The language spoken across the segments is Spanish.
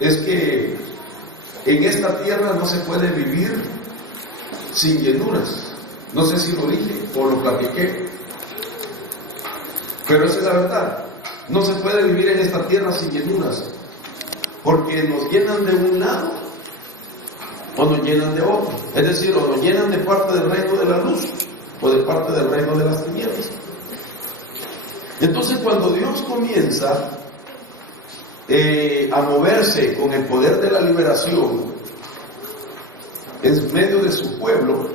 es que en esta tierra no se puede vivir sin llenuras. No sé si lo dije o lo platiqué, pero esa es la verdad. No se puede vivir en esta tierra sin llenuras, porque nos llenan de un lado o nos llenan de otro. Es decir, o nos llenan de parte del reino de la luz o de parte del reino de las tinieblas. Entonces, cuando Dios comienza a moverse con el poder de la liberación en medio de su pueblo,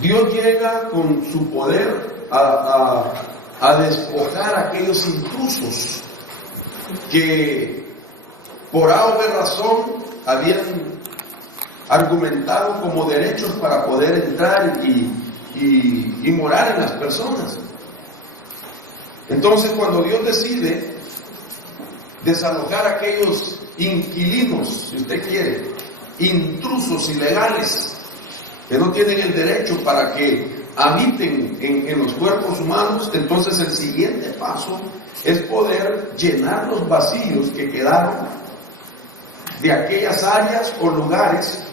Dios llega con su poder a despojar a aquellos intrusos que por A o B razón habían argumentado como derechos para poder entrar y morar en las personas. Entonces, cuando Dios decide desalojar a aquellos inquilinos, si usted quiere, intrusos ilegales, que no tienen el derecho para que habiten en los cuerpos humanos, entonces el siguiente paso es poder llenar los vacíos que quedaron de aquellas áreas o lugares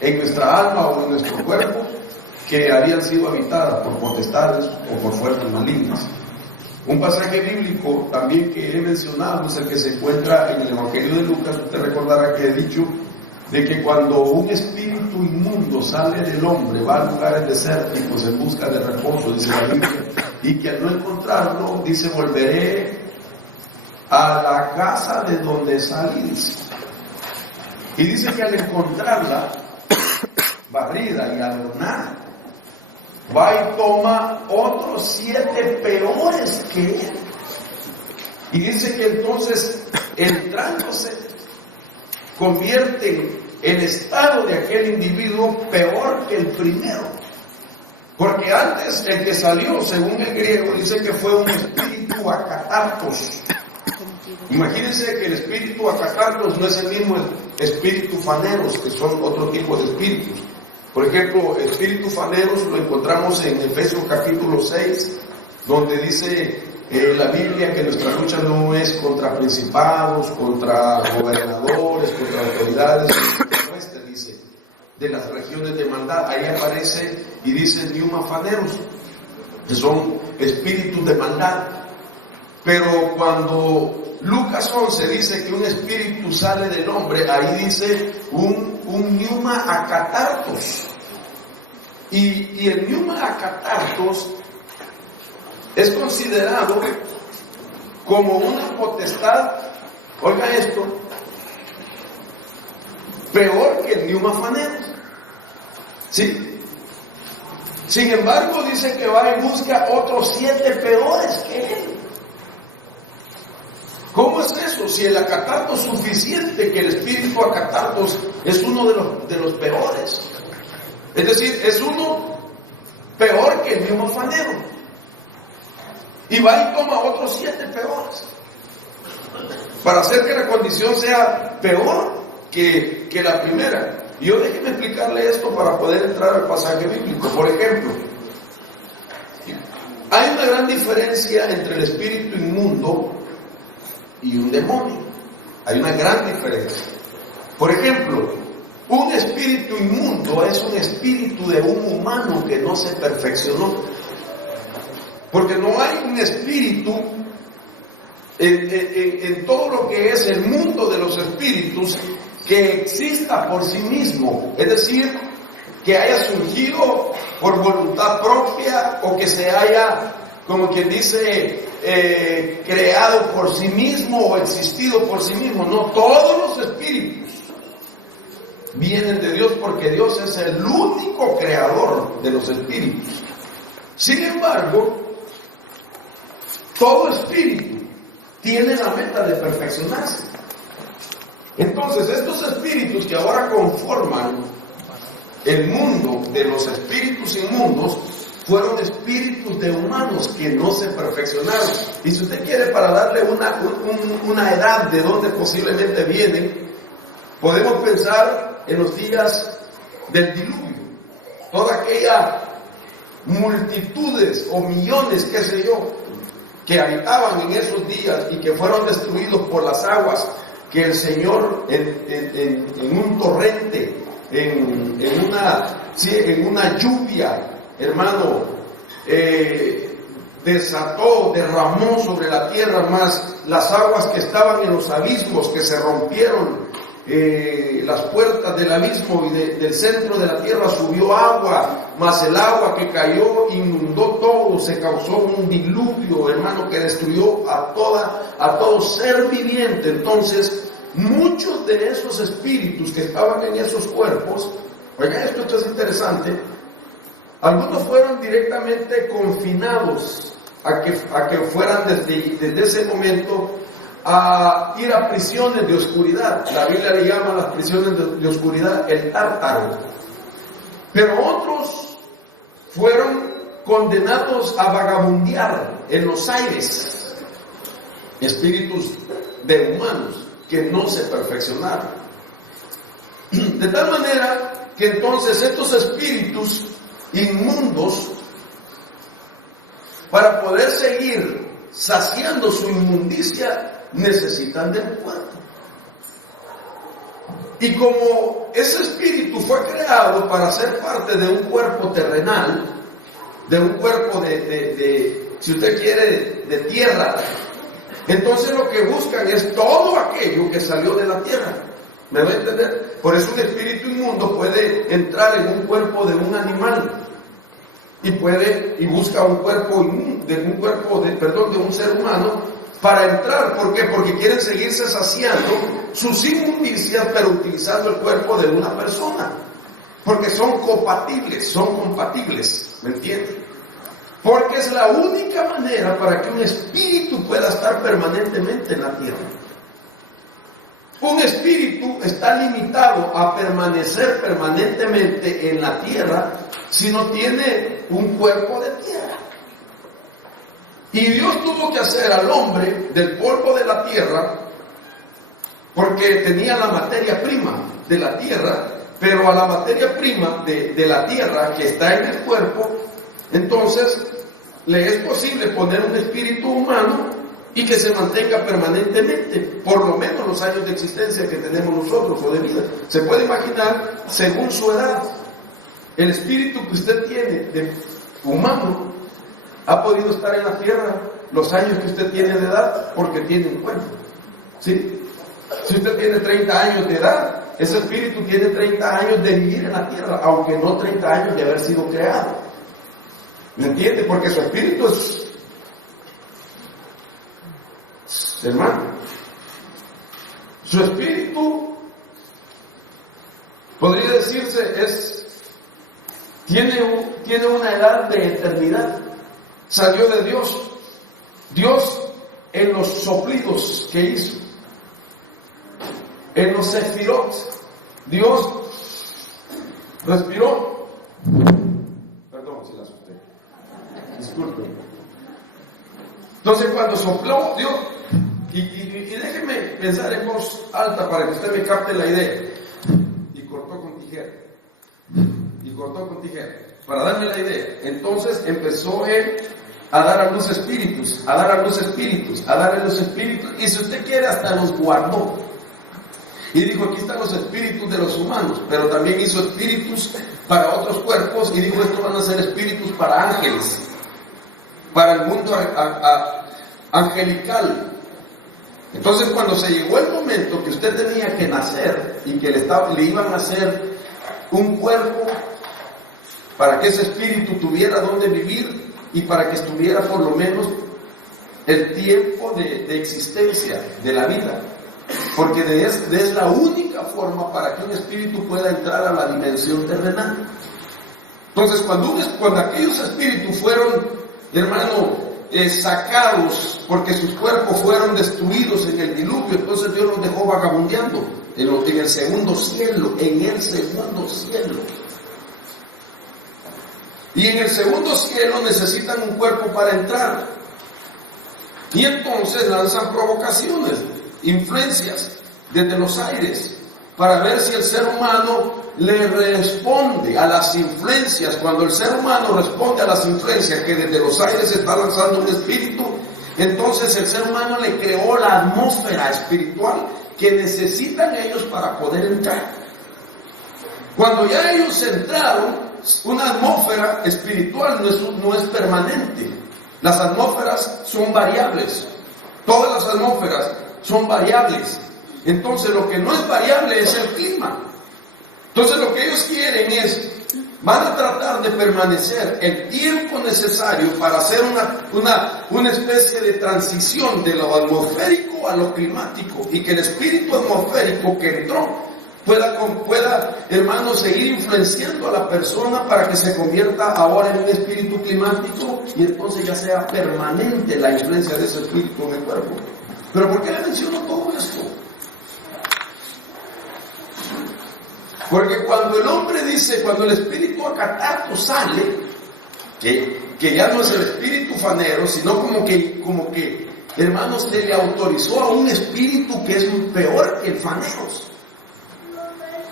en nuestra alma o en nuestro cuerpo que habían sido habitadas por potestades o por fuerzas malignas. Un pasaje bíblico también que he mencionado es el que se encuentra en el Evangelio de Lucas. Usted recordará que he dicho de que cuando un espíritu inmundo sale del hombre, va a lugares desérticos en busca de reposo, dice la Biblia, y que al no encontrarlo, dice, volveré a la casa de donde salí, dice. Y dice que al encontrarla barrida y adornada, va y toma otros 7 peores que él. Y dice que entonces, entrándose, convierte el estado de aquel individuo peor que el primero. Porque antes el que salió, según el griego, dice que fue un espíritu acatartos. Imagínense que el espíritu acatartos no es el mismo espíritu faneros, que son otro tipo de espíritus. Por ejemplo, espíritu faneros lo encontramos en Efesios capítulo 6, donde dice la Biblia que nuestra lucha no es contra principados, contra gobernadores, contra autoridades, dice, de las regiones de maldad. Ahí aparece y dice pneumafaneros, que son espíritus de maldad. Pero cuando Lucas 11 dice que un espíritu sale del hombre, ahí dice un pneuma acatartos. Y el pneuma acatartos es considerado como una potestad, oiga esto, peor que el pneumafaneros. ¿Sí? Sin embargo, dice que va y busca otros 7 peores que él. ¿Cómo es eso? Si el acatartos suficiente, que el espíritu acatartos es uno de los peores. Es decir, es uno peor que el pneumafanero. Y va y toma otros 7 peores. Para hacer que la condición sea peor que la primera. Y yo déjeme explicarle esto para poder entrar al pasaje bíblico. Por ejemplo, hay una gran diferencia entre el espíritu inmundo y un demonio. Hay una gran diferencia. Por ejemplo, un espíritu inmundo es un espíritu de un humano que no se perfeccionó. Porque no hay un espíritu en todo lo que es el mundo de los espíritus que exista por sí mismo. Es decir, que haya surgido por voluntad propia o que se haya, como quien dice, creado por sí mismo o existido por sí mismo. No, todos los espíritus vienen de Dios porque Dios es el único creador de los espíritus. Sin embargo, todo espíritu tiene la meta de perfeccionarse. Entonces, estos espíritus que ahora conforman el mundo de los espíritus inmundos fueron espíritus de humanos que no se perfeccionaron. Y si usted quiere, para darle una edad de donde posiblemente vienen, podemos pensar en los días del diluvio. Toda aquella multitudes o millones, qué sé yo, que habitaban en esos días y que fueron destruidos por las aguas que el Señor en un torrente, en una lluvia, hermano, derramó sobre la tierra, más las aguas que estaban en los abismos, que se rompieron las puertas del abismo, y del centro de la tierra subió agua, más el agua que cayó inundó todo, se causó un diluvio, hermano, que destruyó a todo ser viviente. Entonces, muchos de esos espíritus que estaban en esos cuerpos, oigan, esto es interesante, algunos fueron directamente confinados a que fueran desde ese momento a ir a prisiones de oscuridad. La Biblia le llama a las prisiones de oscuridad el tártaro. Pero otros fueron condenados a vagabundear en los aires, espíritus de humanos que no se perfeccionaron. De tal manera que entonces estos espíritus inmundos, para poder seguir saciando su inmundicia, necesitan del cuerpo. Y como ese espíritu fue creado para ser parte de un cuerpo terrenal, de un cuerpo si usted quiere, de tierra, entonces lo que buscan es todo aquello que salió de la tierra. ¿Me va a entender? Por eso un espíritu inmundo puede entrar en un cuerpo de un animal y busca un cuerpo de un ser humano para entrar. ¿Por qué? Porque quieren seguirse saciando sus inmundicias, pero utilizando el cuerpo de una persona, porque son compatibles, ¿me entiendes? Porque es la única manera para que un espíritu pueda estar permanentemente en la tierra. Un espíritu está limitado a permanecer permanentemente en la tierra si no tiene un cuerpo de tierra. Y Dios tuvo que hacer al hombre del polvo de la tierra, porque tenía la materia prima de la tierra, pero a la materia prima de la tierra que está en el cuerpo, entonces le es posible poner un espíritu humano y que se mantenga permanentemente, por lo menos los años de existencia que tenemos nosotros o de vida. Se puede imaginar, según su edad, el espíritu que usted tiene de humano ha podido estar en la tierra los años que usted tiene de edad, porque tiene un cuerpo, ¿sí? Si usted tiene 30 años de edad, ese espíritu tiene 30 años de vivir en la tierra, aunque no 30 años de haber sido creado. ¿Me entiende? Porque su espíritu es, hermano, su espíritu, podría decirse, tiene una edad de eternidad. Salió de Dios. Dios, en los soplidos que hizo, en los sefirot, Dios respiró. Perdón si la asusté, disculpe. Entonces, cuando sopló Dios, y déjeme pensar en voz alta para que usted me capte la idea, y cortó con tijera, para darme la idea. Entonces empezó él a dar a luz espíritus, y si usted quiere hasta los guardó. Y dijo, aquí están los espíritus de los humanos, pero también hizo espíritus para otros cuerpos, y dijo, estos van a ser espíritus para ángeles, para el mundo angelical. Entonces, cuando se llegó el momento que usted tenía que nacer y que le iban a hacer un cuerpo para que ese espíritu tuviera donde vivir y para que estuviera por lo menos el tiempo de existencia de la vida, porque es la única forma para que un espíritu pueda entrar a la dimensión terrenal. Entonces, cuando aquellos espíritus fueron, hermano, sacados, porque sus cuerpos fueron destruidos en el diluvio, entonces Dios los dejó vagabundeando en el segundo cielo, Y en el segundo cielo necesitan un cuerpo para entrar. Y entonces lanzan provocaciones, influencias desde los aires, para ver si el ser humano le responde a las influencias. Cuando el ser humano responde a las influencias que desde los aires está lanzando un espíritu, Entonces el ser humano le creó la atmósfera espiritual que necesitan ellos para poder entrar. Cuando ya ellos entraron, una atmósfera espiritual no es permanente. Las atmósferas son variables. Todas las atmósferas son variables. Entonces lo que no es variable es el clima. Entonces lo que ellos quieren es, van a tratar de permanecer el tiempo necesario para hacer una especie de transición de lo atmosférico a lo climático, y que el espíritu atmosférico que entró pueda, hermano, seguir influenciando a la persona para que se convierta ahora en un espíritu climático, y entonces ya sea permanente la influencia de ese espíritu en el cuerpo. Pero ¿por qué le menciono todo esto? Porque cuando el hombre dice, cuando el espíritu acatarto sale, que ya no es el espíritu fanero, sino como que, hermanos, se le autorizó a un espíritu que es peor que el faneros.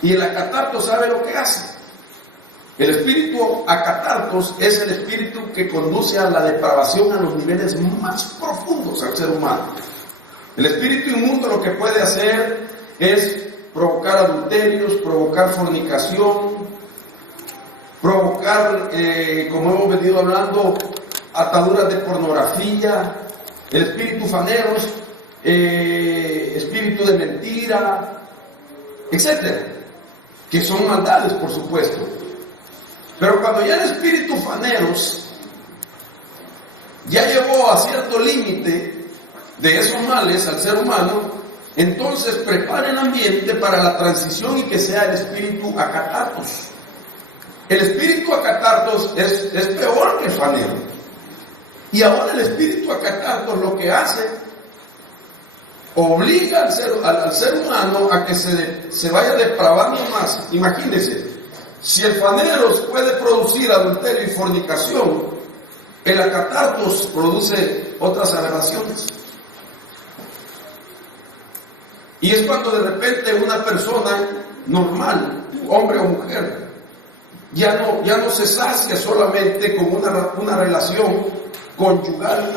Y el acatarto sabe lo que hace. El espíritu acatartos es el espíritu que conduce a la depravación a los niveles más profundos al ser humano. El espíritu inmundo lo que puede hacer es provocar adulterios, provocar fornicación, provocar, como hemos venido hablando, ataduras de pornografía. El espíritu faneros, espíritu de mentira, etcétera, que son maldades, por supuesto. Pero cuando ya el espíritu faneros ya llevó a cierto límite de esos males al ser humano, entonces prepara el ambiente para la transición y que sea el espíritu acatartos. El espíritu acatartos es peor que el fanero. Y ahora el espíritu acatartos lo que hace, obliga al ser humano a que se vaya depravando más. Imagínense, si el faneros puede producir adulterio y fornicación, el acatartos produce otras aberraciones. Y es cuando de repente una persona normal, hombre o mujer, ya no se sacia solamente con una relación conyugal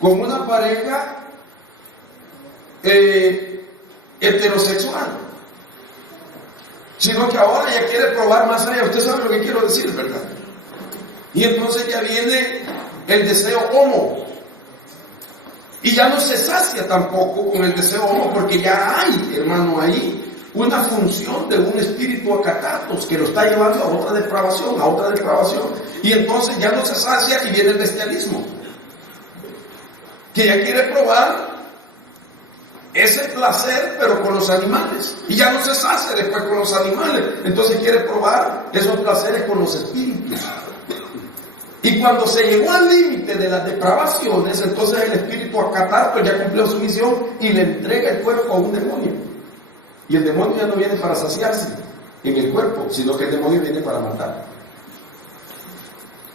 con una pareja heterosexual, sino que ahora ya quiere probar más allá. Usted sabe lo que quiero decir, ¿verdad? Y entonces ya viene el deseo homo. Y ya no se sacia tampoco con el deseo homo, porque ya hay, hermano, ahí una función de un espíritu acatartos que lo está llevando a otra depravación. Y entonces ya no se sacia y viene el bestialismo, que ya quiere probar ese placer, pero con los animales. Y ya no se sacia después con los animales, entonces quiere probar esos placeres con los espíritus. Y cuando se llegó al límite de las depravaciones, entonces el espíritu acatarto ya cumplió su misión y le entrega el cuerpo a un demonio. Y el demonio ya no viene para saciarse en el cuerpo, sino que el demonio viene para matar.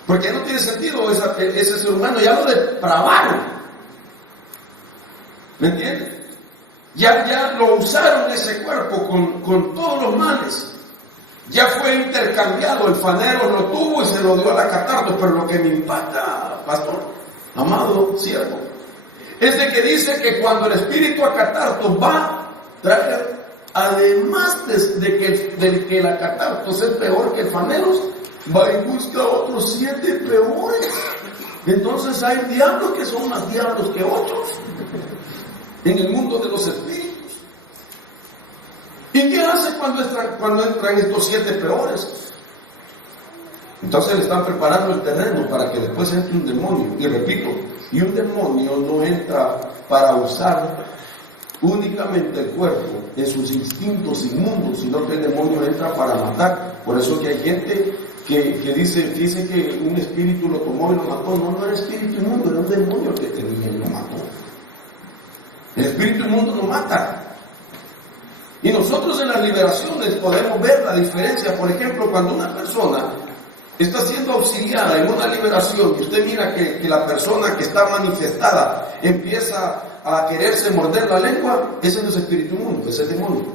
Porque no tiene sentido ese ser humano, ya lo depravaron. ¿Me entiendes? Ya lo usaron ese cuerpo con todos los males. Ya fue intercambiado, el fanero lo tuvo y se lo dio al acatarto. Pero lo que me impacta, pastor, amado siervo, es de que dice que cuando el espíritu acatarto va, además de que el acatarto es peor que el faneros, va y busca otros 7 peores. Entonces hay diablos que son más diablos que otros en el mundo de los espíritus. ¿Y qué hace cuando entran estos 7 peores? Entonces le están preparando el terreno para que después entre un demonio. Y repito, y un demonio no entra para usar únicamente el cuerpo en sus instintos inmundos, sino que el demonio entra para matar. Por eso que hay gente que dice que un espíritu lo tomó y lo mató. No era espíritu inmundo, era un demonio que tenía y lo mató. El espíritu inmundo no mata. Y nosotros en las liberaciones podemos ver la diferencia. Por ejemplo, cuando una persona está siendo auxiliada en una liberación y usted mira que la persona que está manifestada empieza a quererse morder la lengua, ese no es espíritu inmundo, ese es demonio.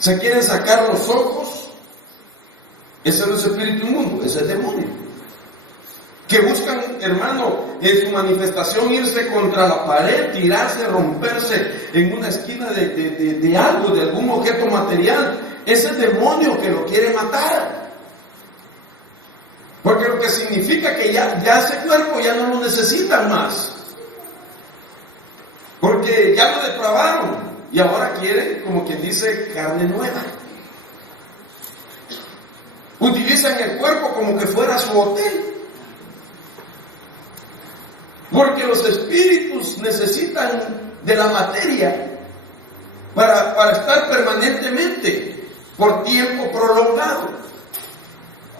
Se quieren sacar los ojos, ese no es espíritu inmundo, ese es demonio. que buscan, hermano, en su manifestación irse contra la pared, tirarse, romperse en una esquina de algo, de algún objeto material. Ese demonio que lo quiere matar. Porque lo que significa que ya ese cuerpo ya no lo necesitan más. Porque ya lo depravaron y ahora quiere, como quien dice, carne nueva. Utilizan el cuerpo como que fuera su hotel. Porque los espíritus necesitan de la materia para estar permanentemente por tiempo prolongado.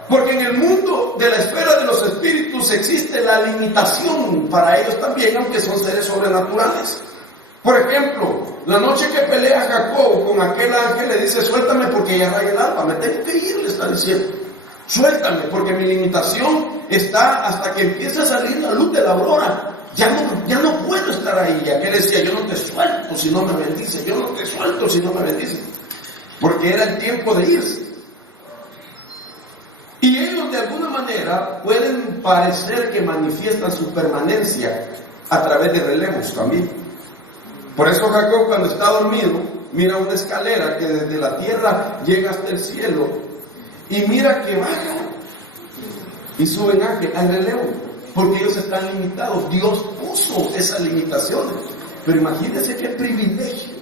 Porque en el mundo de la esfera de los espíritus existe la limitación para ellos también, aunque son seres sobrenaturales. Por ejemplo, la noche que pelea Jacob con aquel ángel, le dice: suéltame porque ya raya el alba, me tengo que ir, le está diciendo. Suéltame porque mi limitación está hasta que empiece a salir la luz de la aurora. Ya no puedo estar ahí. Y aquel decía: yo no te suelto si no me bendice, yo no te suelto si no me bendice. Porque era el tiempo de irse. Y ellos de alguna manera pueden parecer que manifiestan su permanencia a través de relevos también. Por eso Jacob, cuando está dormido, mira una escalera que desde la tierra llega hasta el cielo y mira que baja y suben ángeles al relevo, porque ellos están limitados. Dios puso esas limitaciones. Pero imagínense qué privilegio,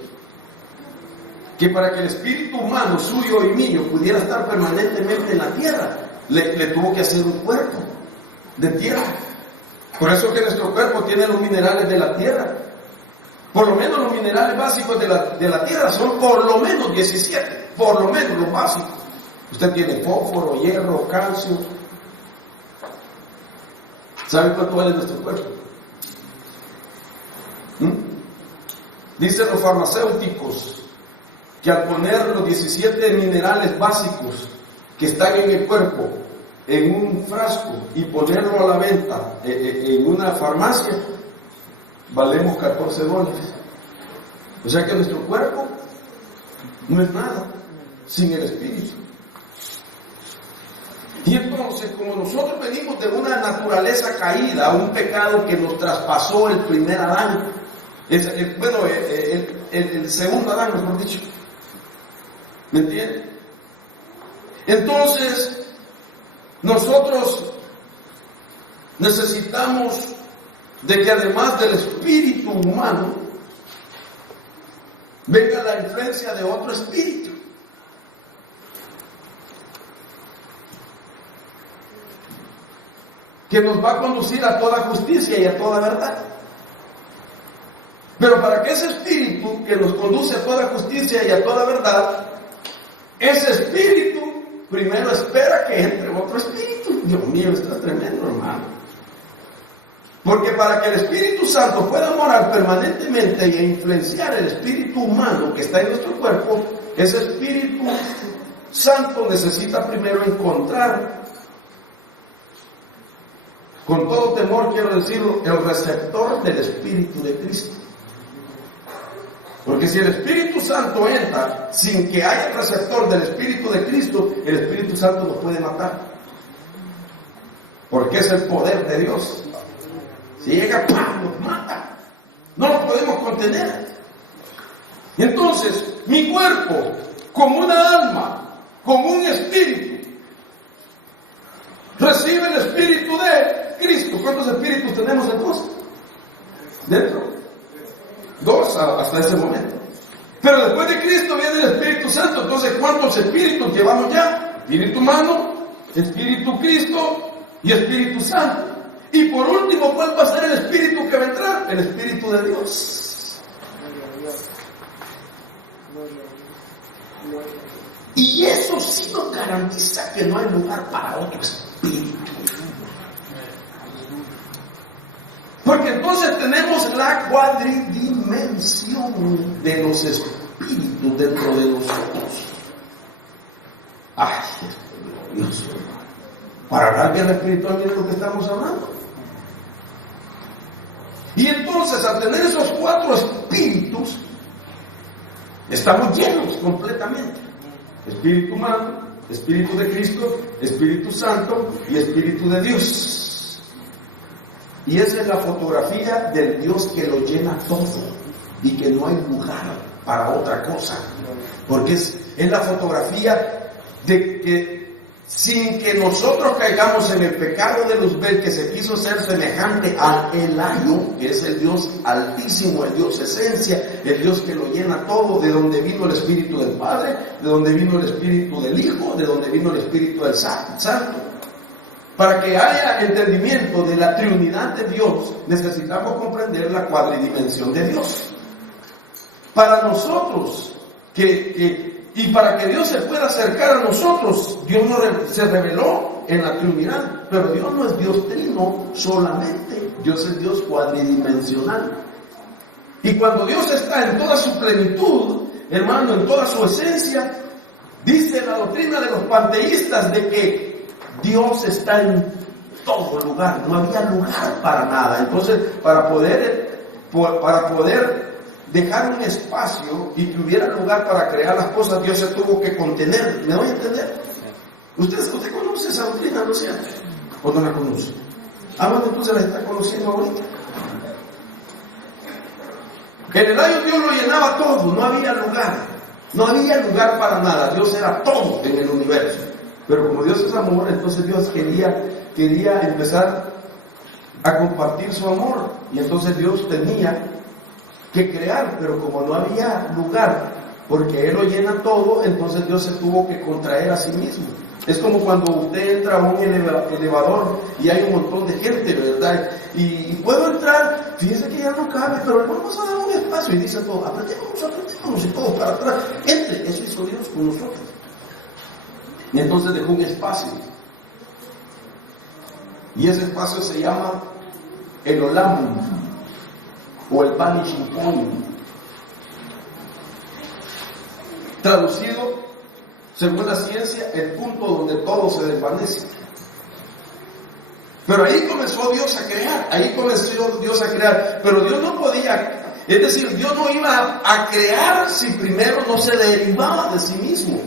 que para que el espíritu humano suyo y mío pudiera estar permanentemente en la tierra, le tuvo que hacer un cuerpo de tierra. Por eso que nuestro cuerpo tiene los minerales de la tierra. Por lo menos los minerales básicos de la tierra son por lo menos 17, por lo menos los básicos. Usted tiene fósforo, hierro, calcio. ¿Sabe cuánto vale nuestro cuerpo? Dicen los farmacéuticos que al poner los 17 minerales básicos que están en el cuerpo en un frasco y ponerlo a la venta en una farmacia, valemos $14. O sea que nuestro cuerpo no es nada sin el espíritu. Y entonces, como nosotros venimos de una naturaleza caída, un pecado que nos traspasó el primer Adán, el segundo Adán, mejor dicho, ¿me entienden? Entonces, nosotros necesitamos de que además del espíritu humano venga la influencia de otro espíritu. Que nos va a conducir a toda justicia y a toda verdad. Pero para que ese espíritu que nos conduce a toda justicia y a toda verdad, ese espíritu primero espera que entre otro espíritu. Dios mío, esto es tremendo, hermano. Porque para que el Espíritu Santo pueda morar permanentemente e influenciar el espíritu humano que está en nuestro cuerpo, ese Espíritu Santo necesita primero encontrar, con todo temor quiero decirlo, el receptor del Espíritu de Cristo. Porque si el Espíritu Santo entra sin que haya el receptor del Espíritu de Cristo, el Espíritu Santo nos puede matar. Porque es el poder de Dios. Si llega, ¡pam!, nos mata. No lo podemos contener. Entonces, mi cuerpo, como una alma, como un espíritu, recibe el Espíritu de Cristo. ¿Cuántos espíritus tenemos entonces? Dentro. 2 hasta ese momento. Pero después de Cristo viene el Espíritu Santo. Entonces, ¿cuántos espíritus llevamos ya? Espíritu humano, Espíritu Cristo y Espíritu Santo. Y por último, ¿cuál va a ser el espíritu que va a entrar? El Espíritu de Dios. Y eso sí nos garantiza que no hay lugar para otro espíritu. Porque entonces tenemos la cuadridimensión de los espíritus dentro de nosotros. Ay, Dios mío. Para hablar bien espiritualmente lo que estamos hablando. Y entonces, al tener esos 4 espíritus, estamos llenos completamente. Espíritu humano, Espíritu de Cristo, Espíritu Santo y Espíritu de Dios. Y esa es la fotografía del Dios que lo llena todo y que no hay lugar para otra cosa. Porque es la fotografía de que sin que nosotros caigamos en el pecado de Luzbel, que se quiso ser semejante al Elayo, que es el Dios altísimo, el Dios esencia, el Dios que lo llena todo, de donde vino el Espíritu del Padre, de donde vino el Espíritu del Hijo, de donde vino el Espíritu del Santo. Para que haya entendimiento de la triunidad de Dios, necesitamos comprender la cuadridimensión de Dios. Para nosotros, y para que Dios se pueda acercar a nosotros, Dios se reveló en la triunidad, pero Dios no es Dios trino solamente, Dios es Dios cuadridimensional. Y cuando Dios está en toda su plenitud, hermano, en toda su esencia, dice la doctrina de los panteístas de que Dios está en todo lugar, no había lugar para nada. Entonces, para poder dejar un espacio y que hubiera lugar para crear las cosas, Dios se tuvo que contener. ¿Me voy a entender? ¿Usted conoce esa doctrina, no es cierto? ¿O no la conoce? Bueno, entonces la está conociendo ahorita. En el año Dios lo llenaba todo, no había lugar para nada. Dios era todo en el universo. Pero como Dios es amor, entonces Dios quería empezar a compartir su amor. Y entonces Dios tenía que crear, pero como no había lugar, porque Él lo llena todo, entonces Dios se tuvo que contraer a sí mismo. Es como cuando usted entra a un elevador y hay un montón de gente, ¿verdad? Y puedo entrar, fíjese que ya no cabe, pero vamos a dar un espacio. Y dice todo, apretémonos y todos para atrás. Entre, eso hizo Dios con nosotros. Y entonces dejó un espacio. Y ese espacio se llama el Olam, o el vanishing point. Traducido, según la ciencia, el punto donde todo se desvanece. Pero ahí comenzó Dios a crear, pero Dios no podía, es decir, Dios no iba a crear si primero no se derivaba de sí mismo.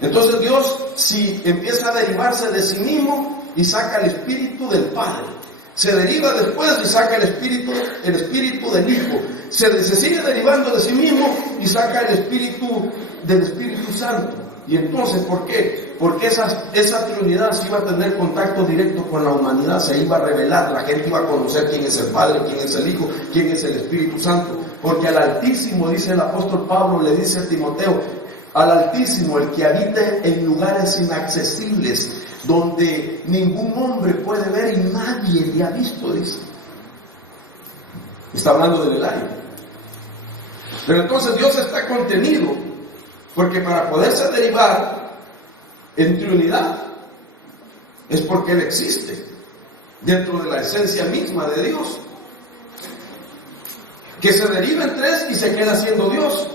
Entonces Dios, si empieza a derivarse de sí mismo y saca el Espíritu del Padre, se deriva después y saca el Espíritu del Hijo, se sigue derivando de sí mismo y saca el Espíritu del Espíritu Santo. Y entonces, ¿por qué? Porque esa Trinidad se iba a tener contacto directo con la humanidad, se iba a revelar, la gente iba a conocer quién es el Padre, quién es el Hijo, quién es el Espíritu Santo. Porque al Altísimo, dice el apóstol Pablo, le dice a Timoteo, al Altísimo, el que habita en lugares inaccesibles, donde ningún hombre puede ver y nadie le ha visto, dice. Está hablando del aire. Pero entonces Dios está contenido, porque para poderse derivar en Trinidad es porque Él existe dentro de la esencia misma de Dios, que se deriva en tres y se queda siendo Dios.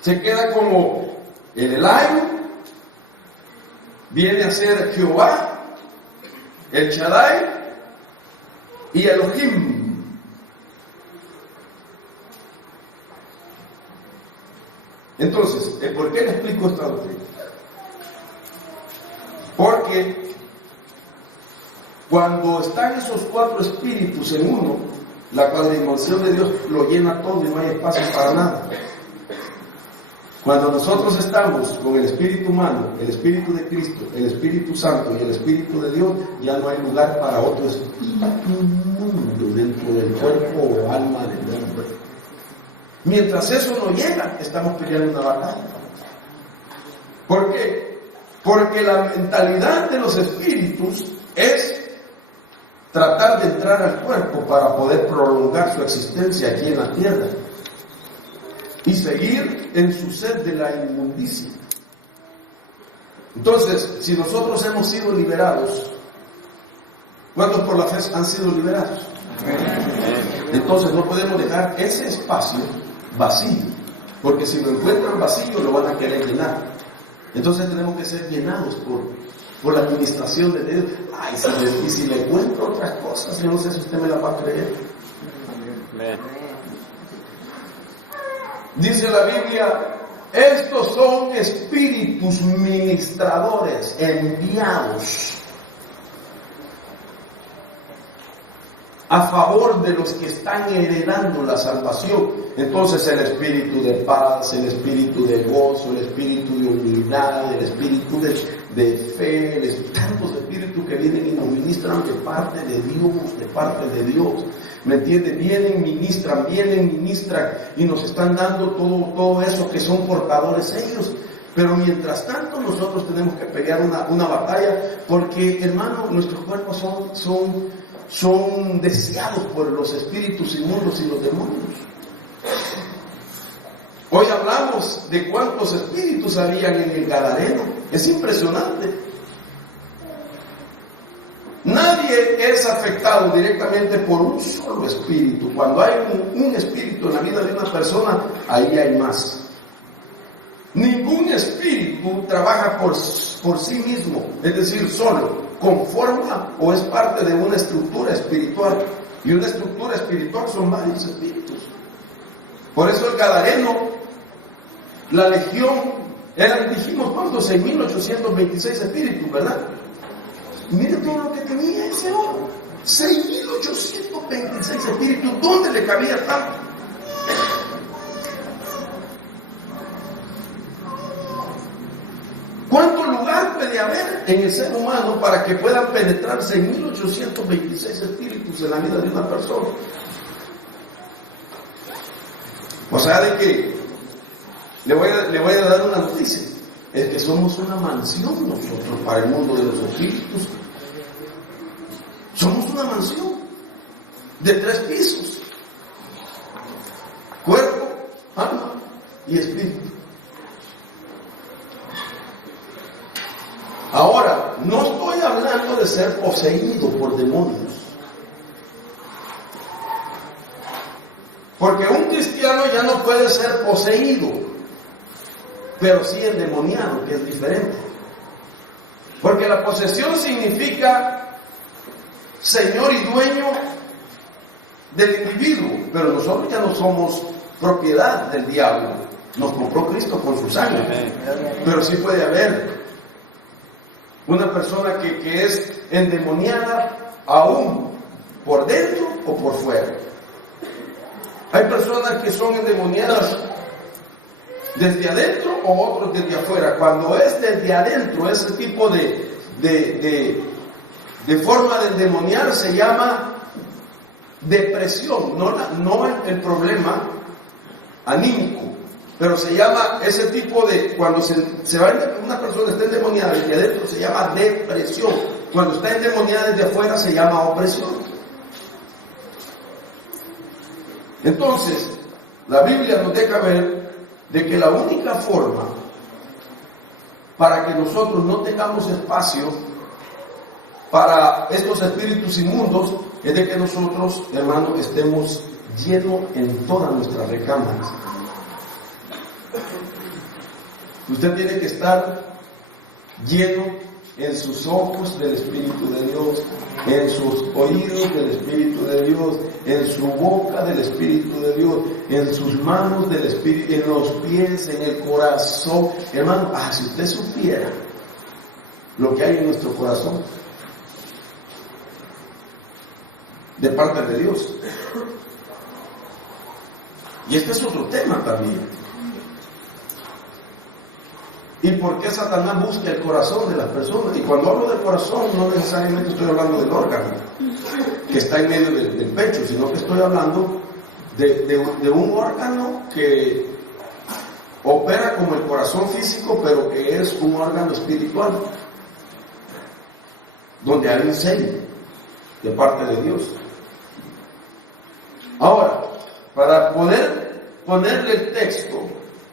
Se queda como el Elai, viene a ser Jehová, el Shaddai y Elohim. Entonces, ¿por qué le explico esta doctrina? Porque cuando están esos cuatro espíritus en uno, la cuadridimensión de Dios lo llena todo y no hay espacio para nada. Cuando nosotros estamos con el Espíritu humano, el Espíritu de Cristo, el Espíritu Santo y el Espíritu de Dios, ya no hay lugar para otro espíritu inmundo dentro del cuerpo o alma del hombre. Mientras eso no llega, estamos peleando una batalla. ¿Por qué? Porque la mentalidad de los espíritus es tratar de entrar al cuerpo para poder prolongar su existencia aquí en la tierra y seguir en su sed de la inmundicia. Entonces, si nosotros hemos sido liberados, ¿cuántos por la fe han sido liberados? Entonces no podemos dejar ese espacio vacío, porque si lo encuentran vacío lo van a querer llenar. Entonces tenemos que ser llenados por la administración de Dios. Y si le encuentro otras cosas, yo no sé si usted me la va a creer. Dice la Biblia, estos son espíritus ministradores enviados. a favor de los que están heredando la salvación. Entonces el espíritu de paz, el espíritu de gozo, el espíritu de humildad, el espíritu de fe, tantos espíritus que vienen y nos ministran de parte de Dios, ¿me entiendes? Vienen, ministran y nos están dando todo eso que son portadores ellos. Pero mientras tanto nosotros tenemos que pelear una batalla, porque, hermano, nuestros cuerpos son deseados por los espíritus inmundos y los demonios. Hoy hablamos de cuántos espíritus habían en el Gadareno. Es impresionante. Nadie es afectado directamente por un solo espíritu. Cuando hay un espíritu en la vida de una persona, ahí hay más. Ningún espíritu trabaja por sí mismo, es decir, solo, conforma o es parte de una estructura espiritual. Y una estructura espiritual son varios espíritus. Por eso el Gadareno, la legión, dijimos cuántos, 6.826 espíritus, ¿verdad? Mire todo lo que tenía ese hombre. 6.826 espíritus. ¿Dónde le cabía tanto? ¿Cuánto lugar puede haber en el ser humano para que puedan penetrar 6.826 espíritus en la vida de una persona? O sea, de que le voy a dar una noticia. Es que somos una mansión nosotros para el mundo de los espíritus. Somos una mansión de 3 pisos. Cuerpo, alma y espíritu. Ahora, no estoy hablando de ser poseído por demonios. Porque un cristiano ya no puede ser poseído, pero sí endemoniado, que es diferente. Porque la posesión significa señor y dueño del individuo, pero nosotros ya no somos propiedad del diablo. Nos compró Cristo con su sangre. Pero sí puede haber una persona que es endemoniada aún por dentro o por fuera. Hay personas que son endemoniadas desde adentro o otros desde afuera. Cuando es desde adentro, ese tipo de forma de endemoniar se llama depresión, no el problema anímico, pero se llama ese tipo de, cuando una persona está endemoniada desde adentro se llama depresión. Cuando está endemoniada desde afuera se llama opresión. Entonces, la Biblia nos deja ver de que la única forma para que nosotros no tengamos espacio para estos espíritus inmundos es de que nosotros, hermanos, estemos llenos en todas nuestras recámaras. Usted tiene que estar lleno en sus ojos del Espíritu de Dios, en sus oídos del Espíritu de Dios, en su boca del Espíritu de Dios, en sus manos del Espíritu, en los pies, en el corazón. Hermano, si usted supiera lo que hay en nuestro corazón de parte de Dios. Y este es otro tema también. ¿Y por qué Satanás busca el corazón de las personas? Y cuando hablo del corazón, no necesariamente estoy hablando del órgano que está en medio del pecho, sino que estoy hablando de un órgano que opera como el corazón físico, pero que es un órgano espiritual, donde hay un sello de parte de Dios. Ahora, para poder ponerle el texto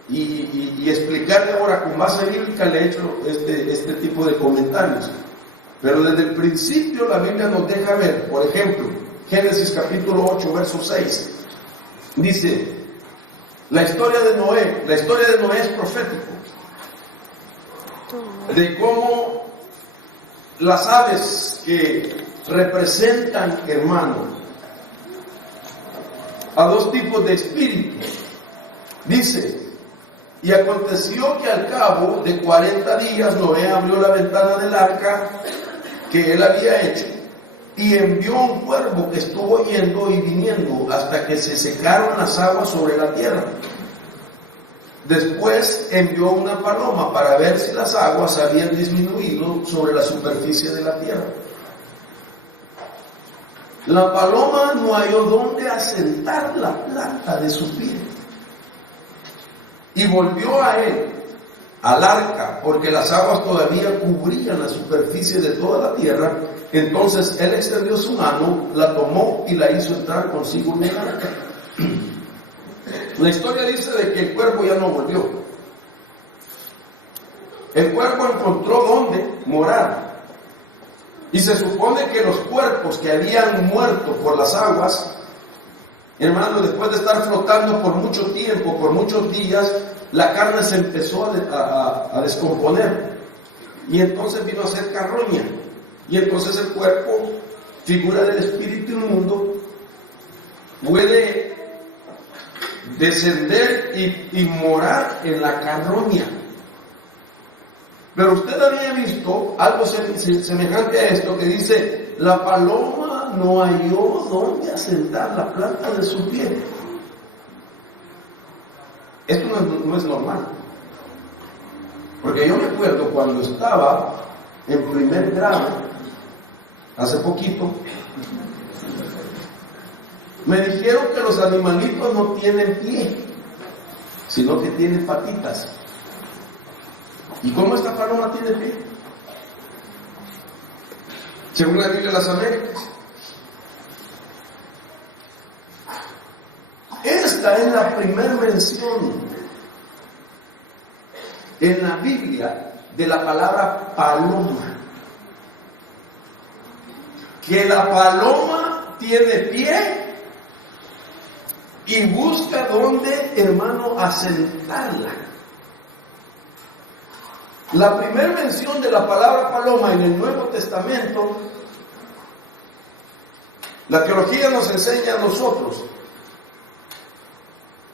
y explicarle ahora con base bíblica, le he hecho este tipo de comentarios. Pero desde el principio la Biblia nos deja ver, por ejemplo, Génesis capítulo 8, verso 6, dice, la historia de Noé es profético, de cómo las aves que representan, hermano, a 2 tipos de espíritus, dice, y aconteció que al cabo de 40 días Noé abrió la ventana del arca que él había hecho y envió un cuervo que estuvo yendo y viniendo hasta que se secaron las aguas sobre la tierra. Después envió una paloma para ver si las aguas habían disminuido sobre la superficie de la tierra. La paloma no halló dónde asentar la planta de su pie. Y volvió a él, al arca, porque las aguas todavía cubrían la superficie de toda la tierra. Entonces él extendió su mano, la tomó y la hizo entrar consigo en el arca. La historia dice de que el cuervo ya no volvió. El cuervo encontró dónde morar. Y se supone que los cuerpos que habían muerto por las aguas, hermano, después de estar flotando por mucho tiempo, por muchos días, la carne se empezó a descomponer. Y entonces vino a ser carroña. Y entonces el cuerpo, figura del espíritu inmundo, puede descender y morar en la carroña. Pero usted había visto algo semejante a esto que dice: la paloma no halló dónde asentar la planta de su pie. Esto no es normal. Porque yo me acuerdo cuando estaba en primer grado, hace poquito, me dijeron que los animalitos no tienen pie, sino que tienen patitas. ¿Y cómo esta paloma tiene pie? Según la Biblia de las Américas. Esta es la primera mención en la Biblia de la palabra paloma. Que la paloma tiene pie y busca dónde, hermano, asentarla. La primera mención de la palabra paloma en el Nuevo Testamento, la teología nos enseña a nosotros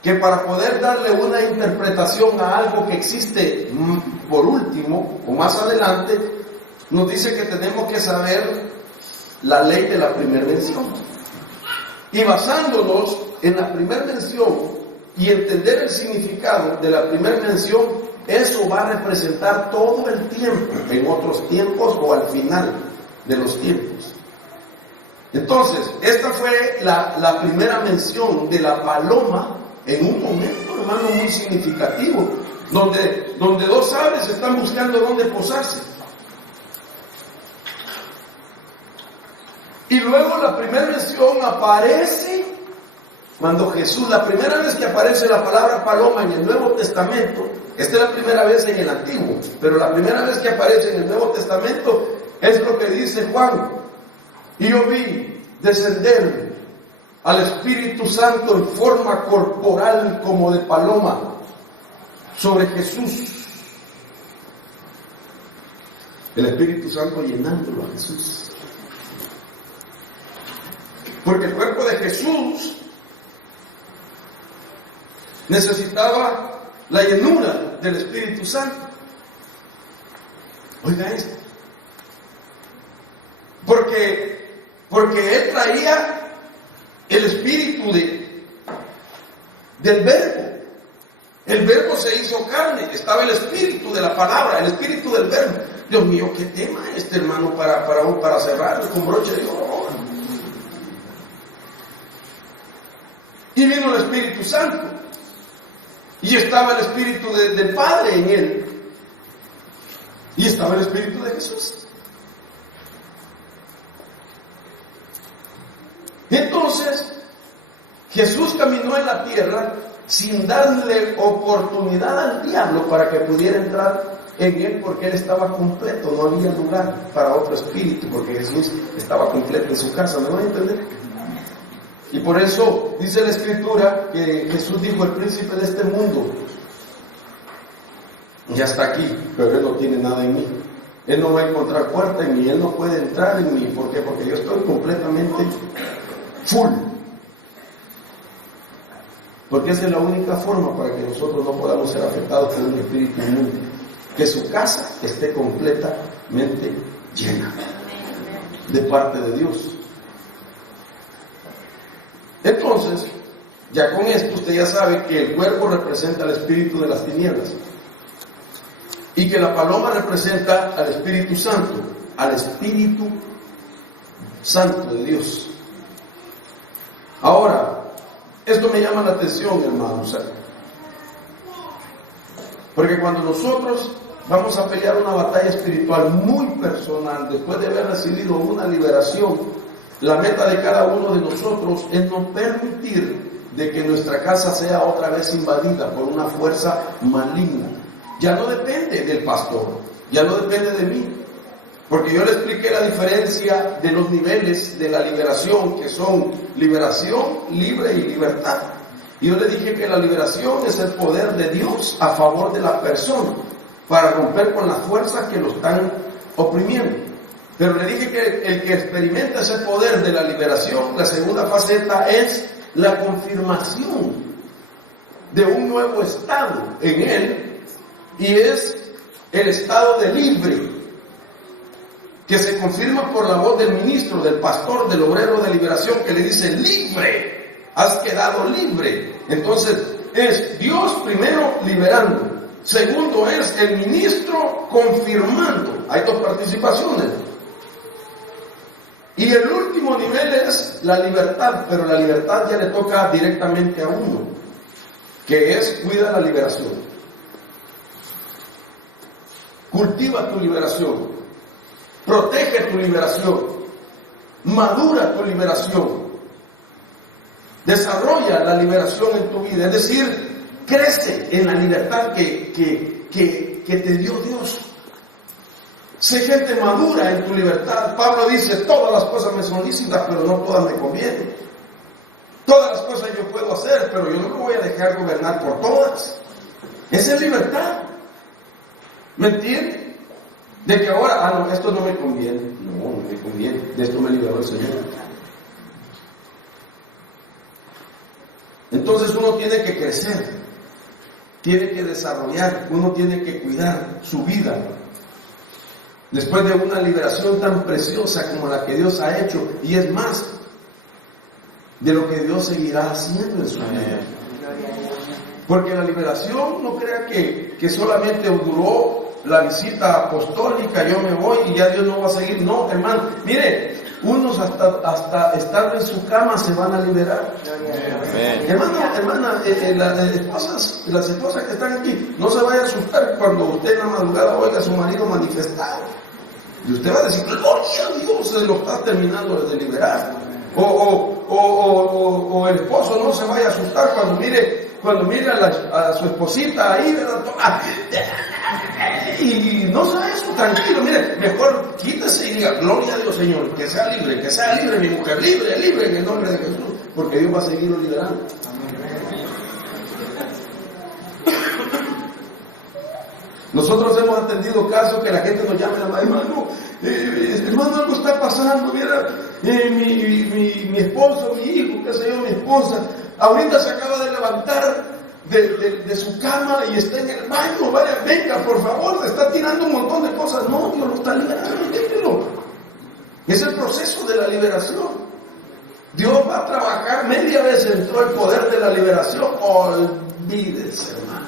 que para poder darle una interpretación a algo que existe por último o más adelante, nos dice que tenemos que saber la ley de la primera mención. Y basándonos en la primera mención y entender el significado de la primera mención, eso va a representar todo el tiempo, en otros tiempos o al final de los tiempos. Entonces, esta fue la primera mención de la paloma en un momento, hermano, muy significativo, donde dos aves están buscando dónde posarse. Y luego la primera mención aparece cuando Jesús, la primera vez que aparece la palabra paloma en el Nuevo Testamento, esta es la primera vez en el Antiguo, pero la primera vez que aparece en el Nuevo Testamento es lo que dice Juan: y yo vi descender al Espíritu Santo en forma corporal como de paloma sobre Jesús. El Espíritu Santo llenándolo a Jesús. Porque el cuerpo de Jesús necesitaba la llenura del Espíritu Santo. Oiga esto. Porque él traía el espíritu del verbo. El verbo se hizo carne, estaba el espíritu de la palabra, el espíritu del verbo. Dios mío, qué tema hermano, para cerrar con broche de oro. Y vino el Espíritu Santo. Y estaba el Espíritu del Padre en él. Y estaba el Espíritu de Jesús. Entonces, Jesús caminó en la tierra sin darle oportunidad al diablo para que pudiera entrar en él, porque él estaba completo, no había lugar para otro espíritu, porque Jesús estaba completo en su casa. ¿Me van a entender? Y por eso dice la Escritura que Jesús dijo: el príncipe de este mundo ya está aquí, pero él no tiene nada en mí. Él no va a encontrar puerta en mí, él no puede entrar en mí. ¿Por qué? Porque yo estoy completamente full. Porque esa es la única forma para que nosotros no podamos ser afectados por un espíritu inmundo. Que su casa esté completamente llena. de parte de Dios. Entonces, ya con esto usted ya sabe que el cuerpo representa al espíritu de las tinieblas y que la paloma representa al Espíritu Santo, al Espíritu Santo de Dios. Ahora, esto me llama la atención, hermanos, porque cuando nosotros vamos a pelear una batalla espiritual muy personal, después de haber recibido una liberación, la meta de cada uno de nosotros es no permitir de que nuestra casa sea otra vez invadida por una fuerza maligna. Ya no depende del pastor, ya no depende de mí, porque yo le expliqué la diferencia de los niveles de la liberación, que son liberación, libre y libertad. Y yo le dije que la liberación es el poder de Dios a favor de la persona, para romper con las fuerzas que lo están oprimiendo. Pero le dije que el que experimenta ese poder de la liberación, la segunda faceta es la confirmación de un nuevo estado en él, y es el estado de libre, que se confirma por la voz del ministro, del pastor, del obrero de liberación, que le dice: libre, has quedado libre. Entonces es Dios primero liberando, segundo es el ministro confirmando. Hay dos participaciones. Y el último nivel es la libertad, pero la libertad ya le toca directamente a uno, que es: cuida la liberación, cultiva tu liberación, protege tu liberación, madura tu liberación, desarrolla la liberación en tu vida, es decir, crece en la libertad que te dio Dios. Sé gente madura en tu libertad. Pablo dice: todas las cosas me son lícitas, pero no todas me convienen. Todas las cosas yo puedo hacer, pero yo no me voy a dejar gobernar por todas. Esa es libertad. ¿Me entiendes? De que ahora, no, esto no me conviene. No me conviene. De esto me liberó el Señor. Entonces uno tiene que crecer, tiene que desarrollar, uno tiene que cuidar su vida. Después de una liberación tan preciosa como la que Dios ha hecho, y es más, de lo que Dios seguirá haciendo en su vida. Porque la liberación, no crea que solamente duró la visita apostólica, yo me voy y ya Dios no va a seguir. No, hermano, mire, unos hasta estando en su cama se van a liberar. Hermana, las esposas que están aquí, no se vaya a asustar cuando usted en la madrugada oiga a su marido manifestado. Y usted va a decir: gloria a Dios, se lo está terminando de liberar. O el esposo no se vaya a asustar cuando mire a su esposita ahí, ¿verdad? Y no sabe eso, tranquilo, mire, mejor quítese y diga: gloria a Dios, Señor, que sea libre mi mujer, libre en el nombre de Jesús, porque Dios va a seguirlo liberando. Nosotros hemos atendido casos que la gente nos llama: hermano, algo está pasando, mira, mi esposo, mi hijo, qué sé yo, mi esposa, ahorita se acaba de levantar de su cama y está en el baño, vaya, venga, por favor, se está tirando un montón de cosas. No, Dios lo está liberando, déjelo. Es el proceso de la liberación. Dios va a trabajar. Media vez entró el poder de la liberación, olvídese, hermano.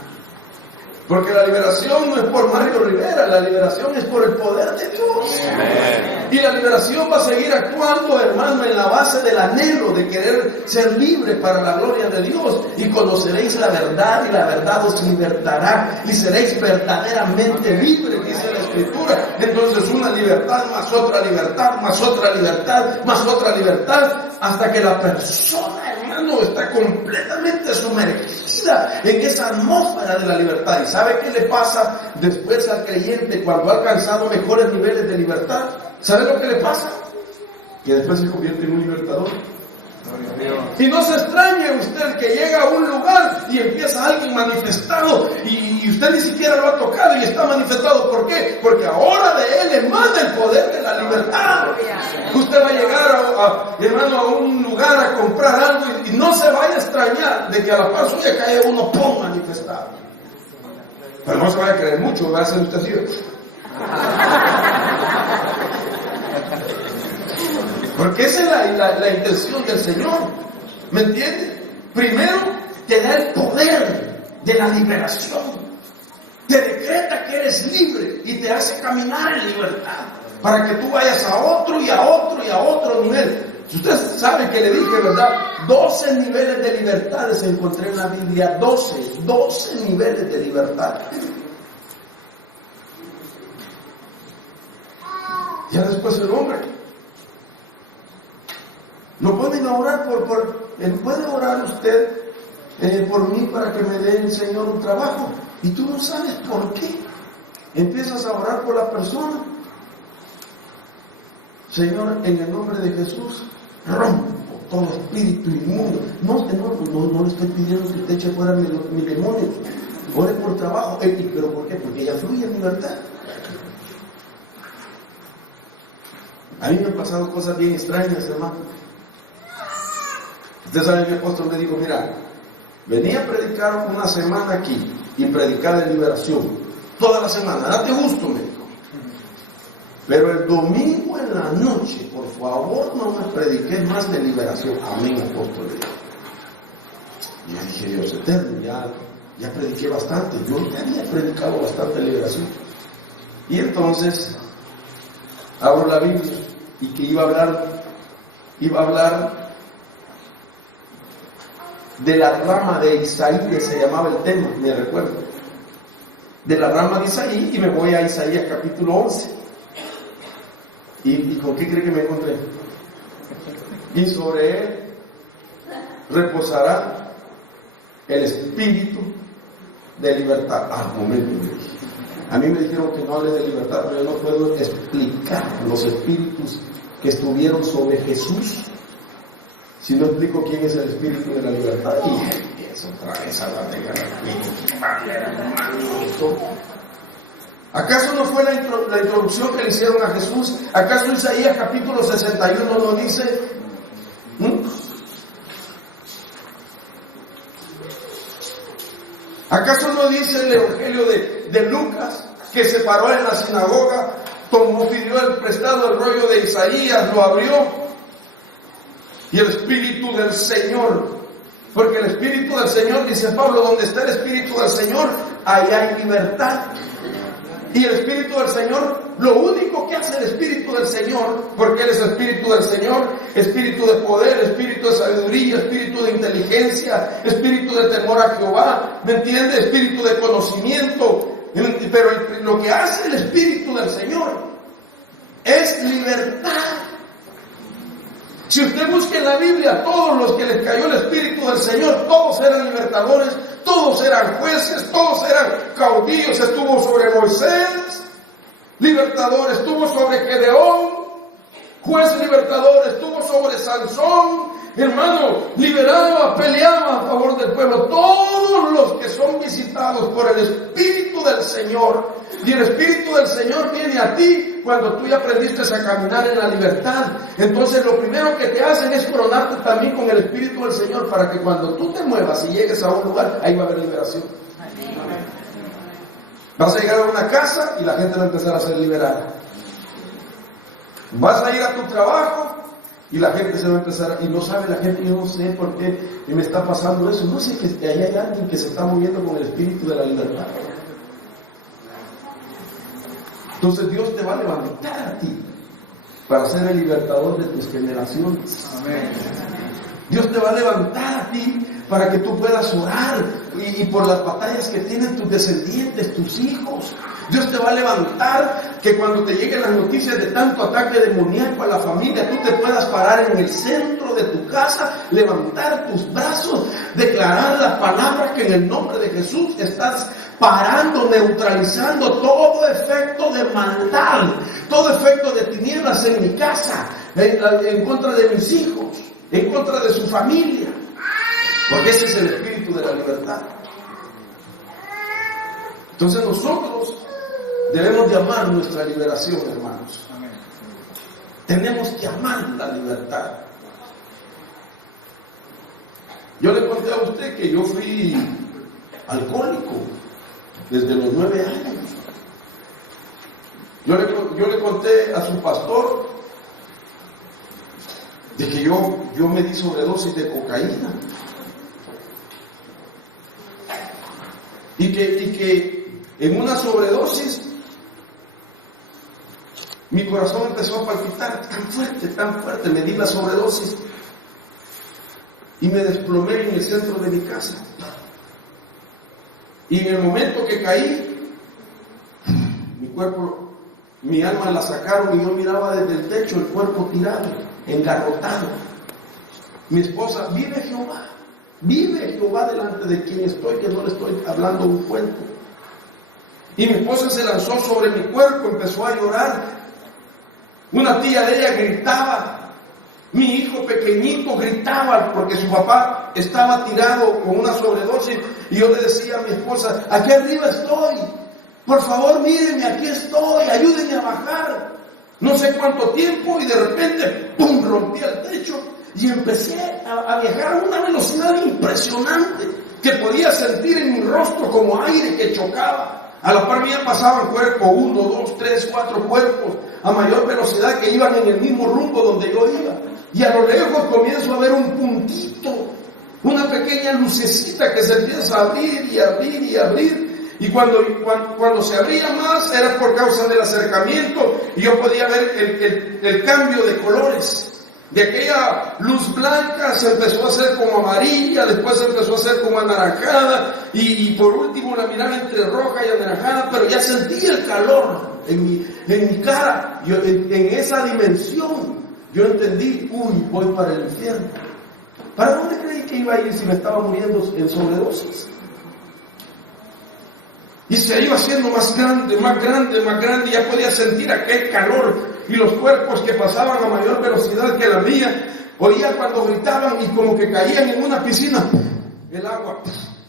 Porque la liberación no es por Mario Rivera, la liberación es por el poder de Dios. Amén. Y la liberación va a seguir actuando, hermano, en la base del anhelo de querer ser libre para la gloria de Dios. Y conoceréis la verdad, y la verdad os libertará, y seréis verdaderamente libres, dice la Escritura. Entonces, una libertad, más otra libertad, más otra libertad, más otra libertad, hasta que la persona, hermano, está completamente sumergida en esa atmósfera de la libertad. ¿Y sabe qué le pasa después al creyente cuando ha alcanzado mejores niveles de libertad? ¿Sabe lo que le pasa? Que después se convierte en un libertador. Y no se extrañe usted que llega a un lugar y empieza alguien manifestado y usted ni siquiera lo ha tocado y está manifestado. ¿Por qué? Porque ahora de él emana el poder de la libertad. Usted va a llegar hermano, a un lugar a comprar algo y no se vaya a extrañar de que a la par suya caiga uno manifestado. Pero no se vaya a creer mucho, va a ser usted así. Porque esa es la intención del Señor. ¿Me entiendes? Primero te da el poder de la liberación. Te decreta que eres libre y te hace caminar en libertad. Para que tú vayas a otro y a otro y a otro nivel. Si usted sabe que le dije, ¿verdad? 12 niveles de libertades encontré en la Biblia. 12 niveles de libertad. Ya después el hombre. No pueden orar puede orar usted por mí para que me dé el Señor un trabajo. Y tú no sabes por qué. Empiezas a orar por la persona. Señor, en el nombre de Jesús, rompo todo espíritu inmundo. No le estoy pidiendo que usted eche fuera mi demonio. Ore por trabajo. ¿Pero por qué? Porque ella fluye en libertad. A mí me han pasado cosas bien extrañas, hermano. Usted sabe, mi apóstol me dijo, mira, venía a predicar una semana aquí y predicar de liberación. Toda la semana, date gusto, me dijo. Pero el domingo en la noche, por favor, no me prediqué más de liberación. Amén, apóstol. Y yo dije, Dios eterno, ya prediqué bastante. Yo ya había predicado bastante liberación. Y entonces, abro la Biblia y que iba a hablar de la rama de Isaías, se llamaba el tema, me recuerdo. De la rama de Isaías, y me voy a Isaías capítulo 11. ¿Y con qué cree que me encontré? Y sobre él reposará el espíritu de libertad. Un momento. A mí me dijeron que no hable de libertad, pero yo no puedo explicar los espíritus que estuvieron sobre Jesús si no explico quién es el espíritu de la libertad. Y es otra vez hablar de espíritu. ¿Acaso no fue la introducción que le hicieron a Jesús? ¿Acaso Isaías capítulo 61 no dice? ¿Acaso no dice el Evangelio de Lucas que se paró en la sinagoga, pidió el prestado el rollo de Isaías, lo abrió y el Espíritu del Señor, porque el Espíritu del Señor, dice Pablo, donde está el Espíritu del Señor, allá hay libertad. Y el Espíritu del Señor, lo único que hace el Espíritu del Señor, porque Él es el Espíritu del Señor, Espíritu de poder, Espíritu de sabiduría, Espíritu de inteligencia, Espíritu de temor a Jehová, ¿me entiende? Espíritu de conocimiento. Pero lo que hace el Espíritu del Señor es libertad. Si usted busca en la Biblia, todos los que les cayó el Espíritu del Señor, todos eran libertadores, todos eran jueces, todos eran caudillos. Estuvo sobre Moisés, libertador, estuvo sobre Gedeón, juez libertador, estuvo sobre Sansón, hermano, liberaba, peleaba a favor del pueblo. Todos los que son visitados por el Espíritu del Señor, y el Espíritu del Señor viene a ti cuando tú ya aprendiste a caminar en la libertad. Entonces lo primero que te hacen es coronarte también con el Espíritu del Señor, para que cuando tú te muevas y llegues a un lugar, ahí va a haber liberación. Vas a llegar a una casa y la gente va a empezar a ser liberada. Vas a ir a tu trabajo y la gente se va a empezar, y no sabe la gente, yo no sé por qué me está pasando eso. No sé, que ahí hay alguien que se está moviendo con el espíritu de la libertad. Entonces Dios te va a levantar a ti para ser el libertador de tus generaciones. Amén. Dios te va a levantar a ti para que tú puedas orar y por las batallas que tienen tus descendientes, tus hijos. Dios te va a levantar que cuando te lleguen las noticias de tanto ataque demoníaco a la familia, tú te puedas parar en el centro de tu casa, levantar tus brazos, declarar las palabras que en el nombre de Jesús estás parando, neutralizando todo efecto de maldad, todo efecto de tinieblas en mi casa, en contra de mis hijos, en contra de su familia. Porque ese es el espíritu de la libertad. Entonces nosotros debemos de amar nuestra liberación, hermanos. Tenemos que amar la libertad. Yo le conté a usted que yo fui alcohólico desde los 9 años. Yo le conté a su pastor de que yo me di sobredosis de cocaína. Y que en una sobredosis mi corazón empezó a palpitar tan fuerte, me di la sobredosis y me desplomé en el centro de mi casa. Y en el momento que caí, mi cuerpo, mi alma la sacaron y yo miraba desde el techo el cuerpo tirado, engarrotado. Mi esposa, vive Jehová delante de quien estoy, que no le estoy hablando un cuento. Y mi esposa se lanzó sobre mi cuerpo, empezó a llorar. Una tía de ella gritaba, mi hijo pequeñito gritaba porque su papá estaba tirado con una sobredosis, y yo le decía a mi esposa, aquí arriba estoy, por favor mírenme, aquí estoy, ayúdenme a bajar. No sé cuánto tiempo, y de repente, ¡pum!, rompí el techo y empecé a viajar a una velocidad impresionante que podía sentir en mi rostro como aire que chocaba. A la par mía pasaban cuerpos, 1, 2, 3, 4 cuerpos a mayor velocidad que iban en el mismo rumbo donde yo iba. Y a lo lejos comienzo a ver un puntito, una pequeña lucecita que se empieza a abrir y abrir y abrir. Y cuando se abría más era por causa del acercamiento, y yo podía ver el cambio de colores. De aquella luz blanca se empezó a hacer como amarilla, después se empezó a hacer como anaranjada, y por último la miraba entre roja y anaranjada, pero ya sentía el calor en mi cara. Yo, en esa dimensión yo entendí, voy para el infierno. ¿Para dónde creí que iba a ir si me estaba muriendo en sobredosis? Y se iba haciendo más grande, ya podía sentir aquel calor y los cuerpos que pasaban a mayor velocidad que la mía. Oía cuando gritaban y como que caían en una piscina, el agua,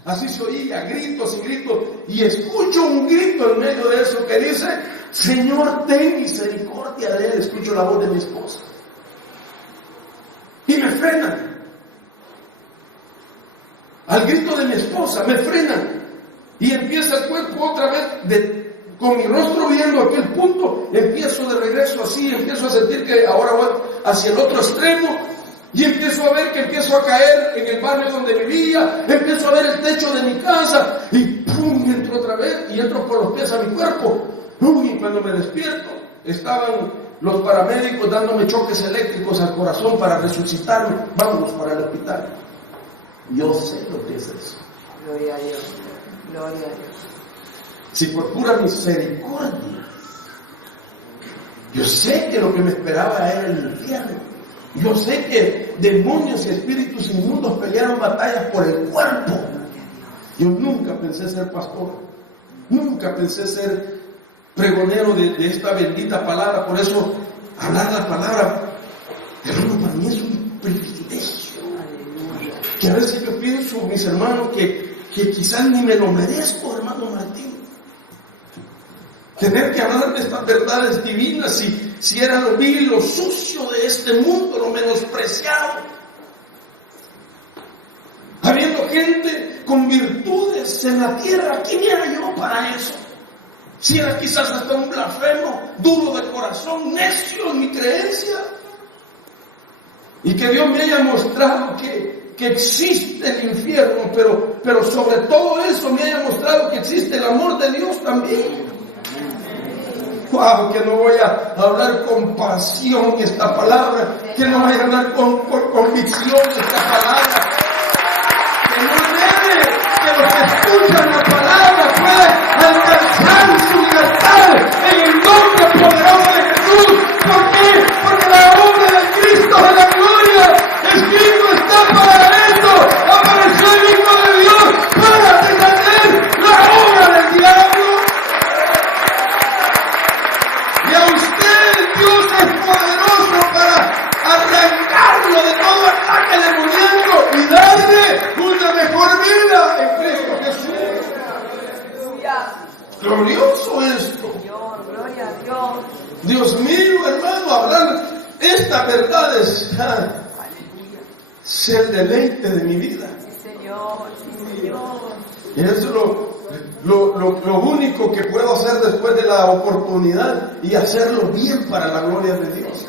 así se oía, gritos y gritos, y escucho un grito en medio de eso que dice, Señor, ten misericordia de él. Escucho la voz de mi esposa. Y me frenan. Al grito de mi esposa, me frenan. Y empieza el cuerpo otra vez, con mi rostro viendo aquel punto, empiezo de regreso así, empiezo a sentir que ahora voy hacia el otro extremo, y empiezo a ver que empiezo a caer en el barrio donde vivía, empiezo a ver el techo de mi casa, y ¡pum!, entro otra vez, y entro por los pies a mi cuerpo. ¡Pum! Y cuando me despierto, estaban los paramédicos dándome choques eléctricos al corazón para resucitarme. Vámonos para el hospital. Yo sé lo que es eso. Gloria a Dios. Gloria a Dios. Si por pura misericordia, yo sé que lo que me esperaba era el infierno. Yo sé que demonios y espíritus inmundos pelearon batallas por el cuerpo. Yo nunca pensé ser pastor, nunca pensé ser pregonero de esta bendita palabra. Por eso hablar la palabra, hermano, para mí es un privilegio. Que a veces yo pienso, mis hermanos, que quizás ni me lo merezco, hermano Martín. Tener que hablar de estas verdades divinas, si era lo vil, lo sucio de este mundo, lo menospreciado. Habiendo gente con virtudes en la tierra, ¿quién era yo para eso? Si era quizás hasta un blasfemo, duro de corazón, necio en mi creencia. Y que Dios me haya mostrado que existe el infierno, pero sobre todo eso me haya mostrado que existe el amor de Dios también. Wow, que no voy a hablar con pasión esta palabra, que no voy a hablar con convicción esta palabra, que no debe que los que escuchan la palabra puedan alcanzar su libertad en el nombre poderoso de Jesús. ¿Por qué? Porque la obra de Cristo de la gloria, escrito está para esto, apareció el Hijo de Dios para detener la obra del diablo. Y a usted Dios es poderoso para arrancarlo de todo ataque demoníaco y darle una mejor vida en Cristo Jesús. Glorioso esto. Gloria a Dios. Dios mío, hermano, hablar estas verdades es el deleite de mi vida. Sí, Señor. Sí, Señor. Y eso es lo único que puedo hacer después de la oportunidad y hacerlo bien para la gloria de Dios.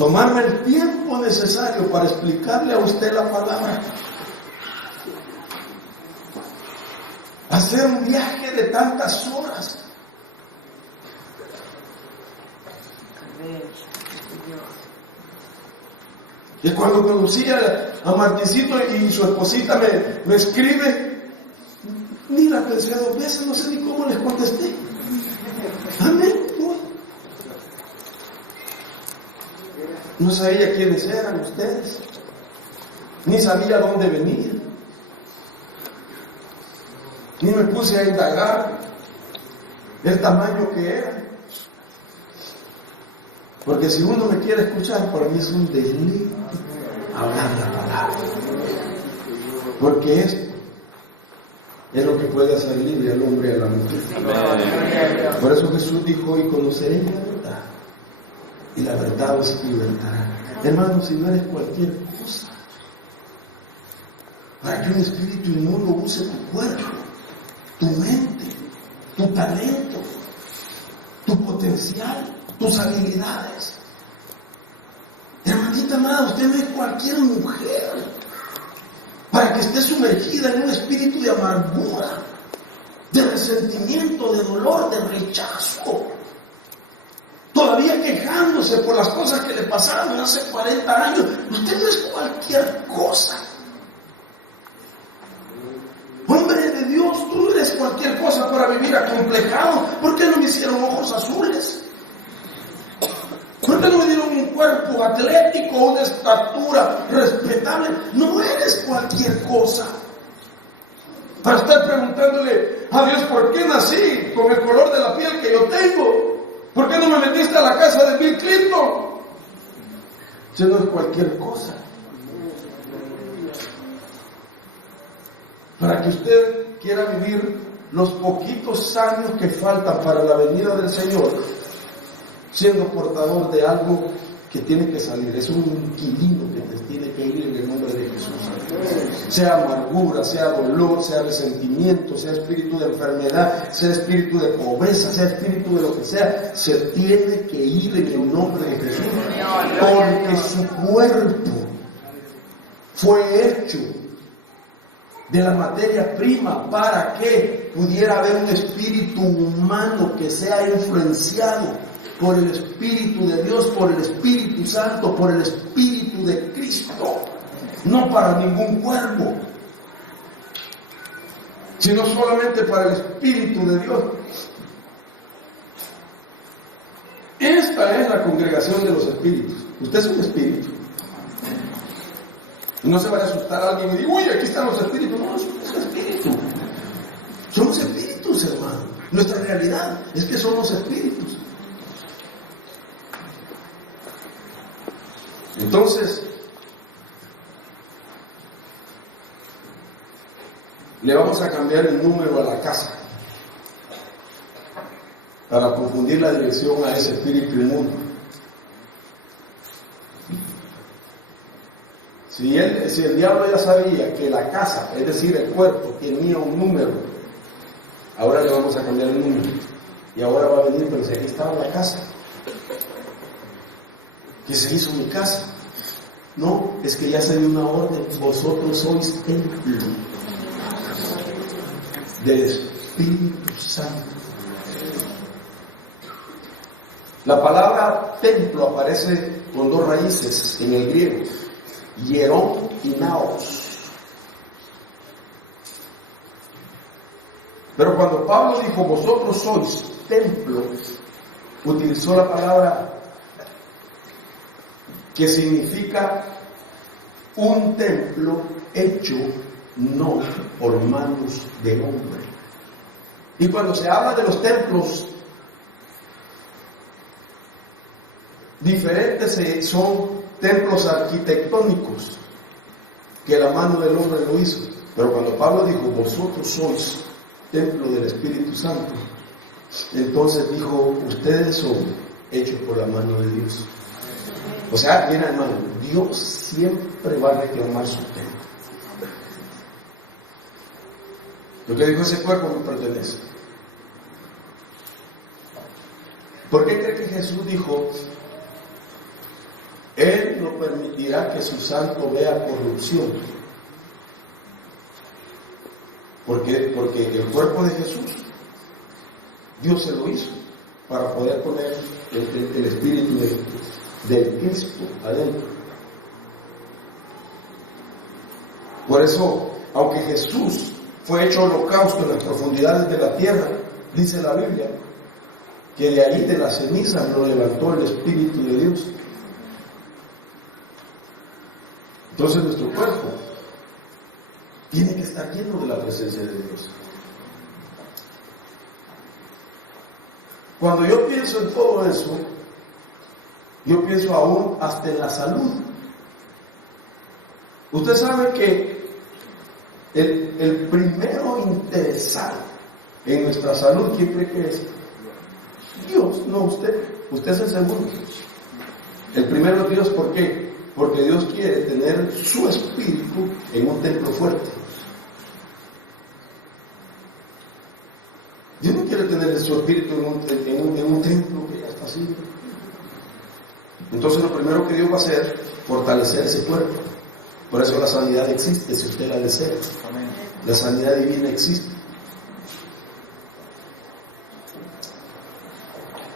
tomarme el tiempo necesario para explicarle a usted la palabra. Hacer un viaje de tantas horas. Y cuando conocí a Martincito y su esposita me escribe, ni la pensé 2 veces, no sé ni cómo les contesté. Amén. No sabía quiénes eran ustedes, ni sabía dónde venían, ni me puse a indagar el tamaño que era. Porque si uno me quiere escuchar, para mí es un deleite hablar la palabra. Porque esto es lo que puede hacer libre al hombre y a la mujer. Por eso Jesús dijo: y conoceréis la verdad, y la verdad os libertará. Hermano, si no eres cualquier cosa, para que un espíritu inmundo use tu cuerpo, tu mente, tu talento, tu potencial, tus habilidades. Hermanita amada, usted no es cualquier mujer para que esté sumergida en un espíritu de amargura, de resentimiento, de dolor, de rechazo, todavía quejándose por las cosas que le pasaron hace 40 años. Usted no es cualquier cosa. Hombre de Dios, tú no eres cualquier cosa para vivir acomplejado. ¿Por qué no me hicieron ojos azules? ¿Por qué no me dieron un cuerpo atlético, una estatura respetable? No eres cualquier cosa para estar preguntándole a Dios: ¿por qué nací con el color de la piel que yo tengo? ¿Por qué no me metiste a la casa de Bill Clinton? Eso no es cualquier cosa. Para que usted quiera vivir los poquitos años que faltan para la venida del Señor, siendo portador de algo que tiene que salir, es un inquilino que te tiene que ir en el nombre de Jesús. Sea amargura, sea dolor, sea resentimiento, sea espíritu de enfermedad, sea espíritu de pobreza, sea espíritu de lo que sea, se tiene que ir en el nombre de Jesús. Porque su cuerpo fue hecho de la materia prima para que pudiera haber un espíritu humano que sea influenciado por el Espíritu de Dios, por el Espíritu Santo, por el Espíritu de Cristo, no para ningún cuerpo, sino solamente para el Espíritu de Dios. Esta es la congregación de los espíritus. Usted es un espíritu. No se vaya a asustar a alguien y diga: uy, aquí están los espíritus. No, somos espíritus. Somos espíritus, hermano. Nuestra realidad es que somos espíritus. Entonces, le vamos a cambiar el número a la casa para confundir la dirección a ese espíritu inmundo. Si el diablo ya sabía que la casa, es decir, el cuerpo, tenía un número, ahora le vamos a cambiar el número. Y ahora va a venir: pero si aquí estaba la casa, ¿qué se hizo mi casa? No, es que ya se dio una orden: vosotros sois templo del Espíritu Santo. La palabra templo aparece con 2 raíces en el griego: hierón y naos. Pero cuando Pablo dijo: vosotros sois templo, utilizó la palabra que significa un templo hecho no por manos de hombre. Y cuando se habla de los templos, diferentes son templos arquitectónicos que la mano del hombre lo hizo. Pero cuando Pablo dijo: vosotros sois templo del Espíritu Santo, entonces dijo: ustedes son hechos por la mano de Dios. O sea, mira, hermano, Dios siempre va a reclamar su templo. Lo que dijo: ese cuerpo me pertenece. ¿Por qué cree que Jesús dijo: Él no permitirá que su santo vea corrupción. Porque el cuerpo de Jesús, Dios se lo hizo para poder poner el espíritu del Cristo adentro. Por eso, aunque Jesús fue hecho holocausto en las profundidades de la tierra, dice la Biblia, que de allí de las cenizas lo levantó el Espíritu de Dios. Entonces nuestro cuerpo tiene que estar lleno de la presencia de Dios. Cuando yo pienso en todo eso, yo pienso aún hasta en la salud. Usted sabe que el primero interesado en nuestra salud, ¿quién cree que es? Dios, no usted. Usted es el segundo. El primero es Dios, ¿por qué? Porque Dios quiere tener su espíritu en un templo fuerte. Dios no quiere tener su espíritu en un templo que ya está así. Entonces lo primero que Dios va a hacer es fortalecer ese cuerpo. Por eso la sanidad existe, si usted la desea. Amén. La sanidad divina existe.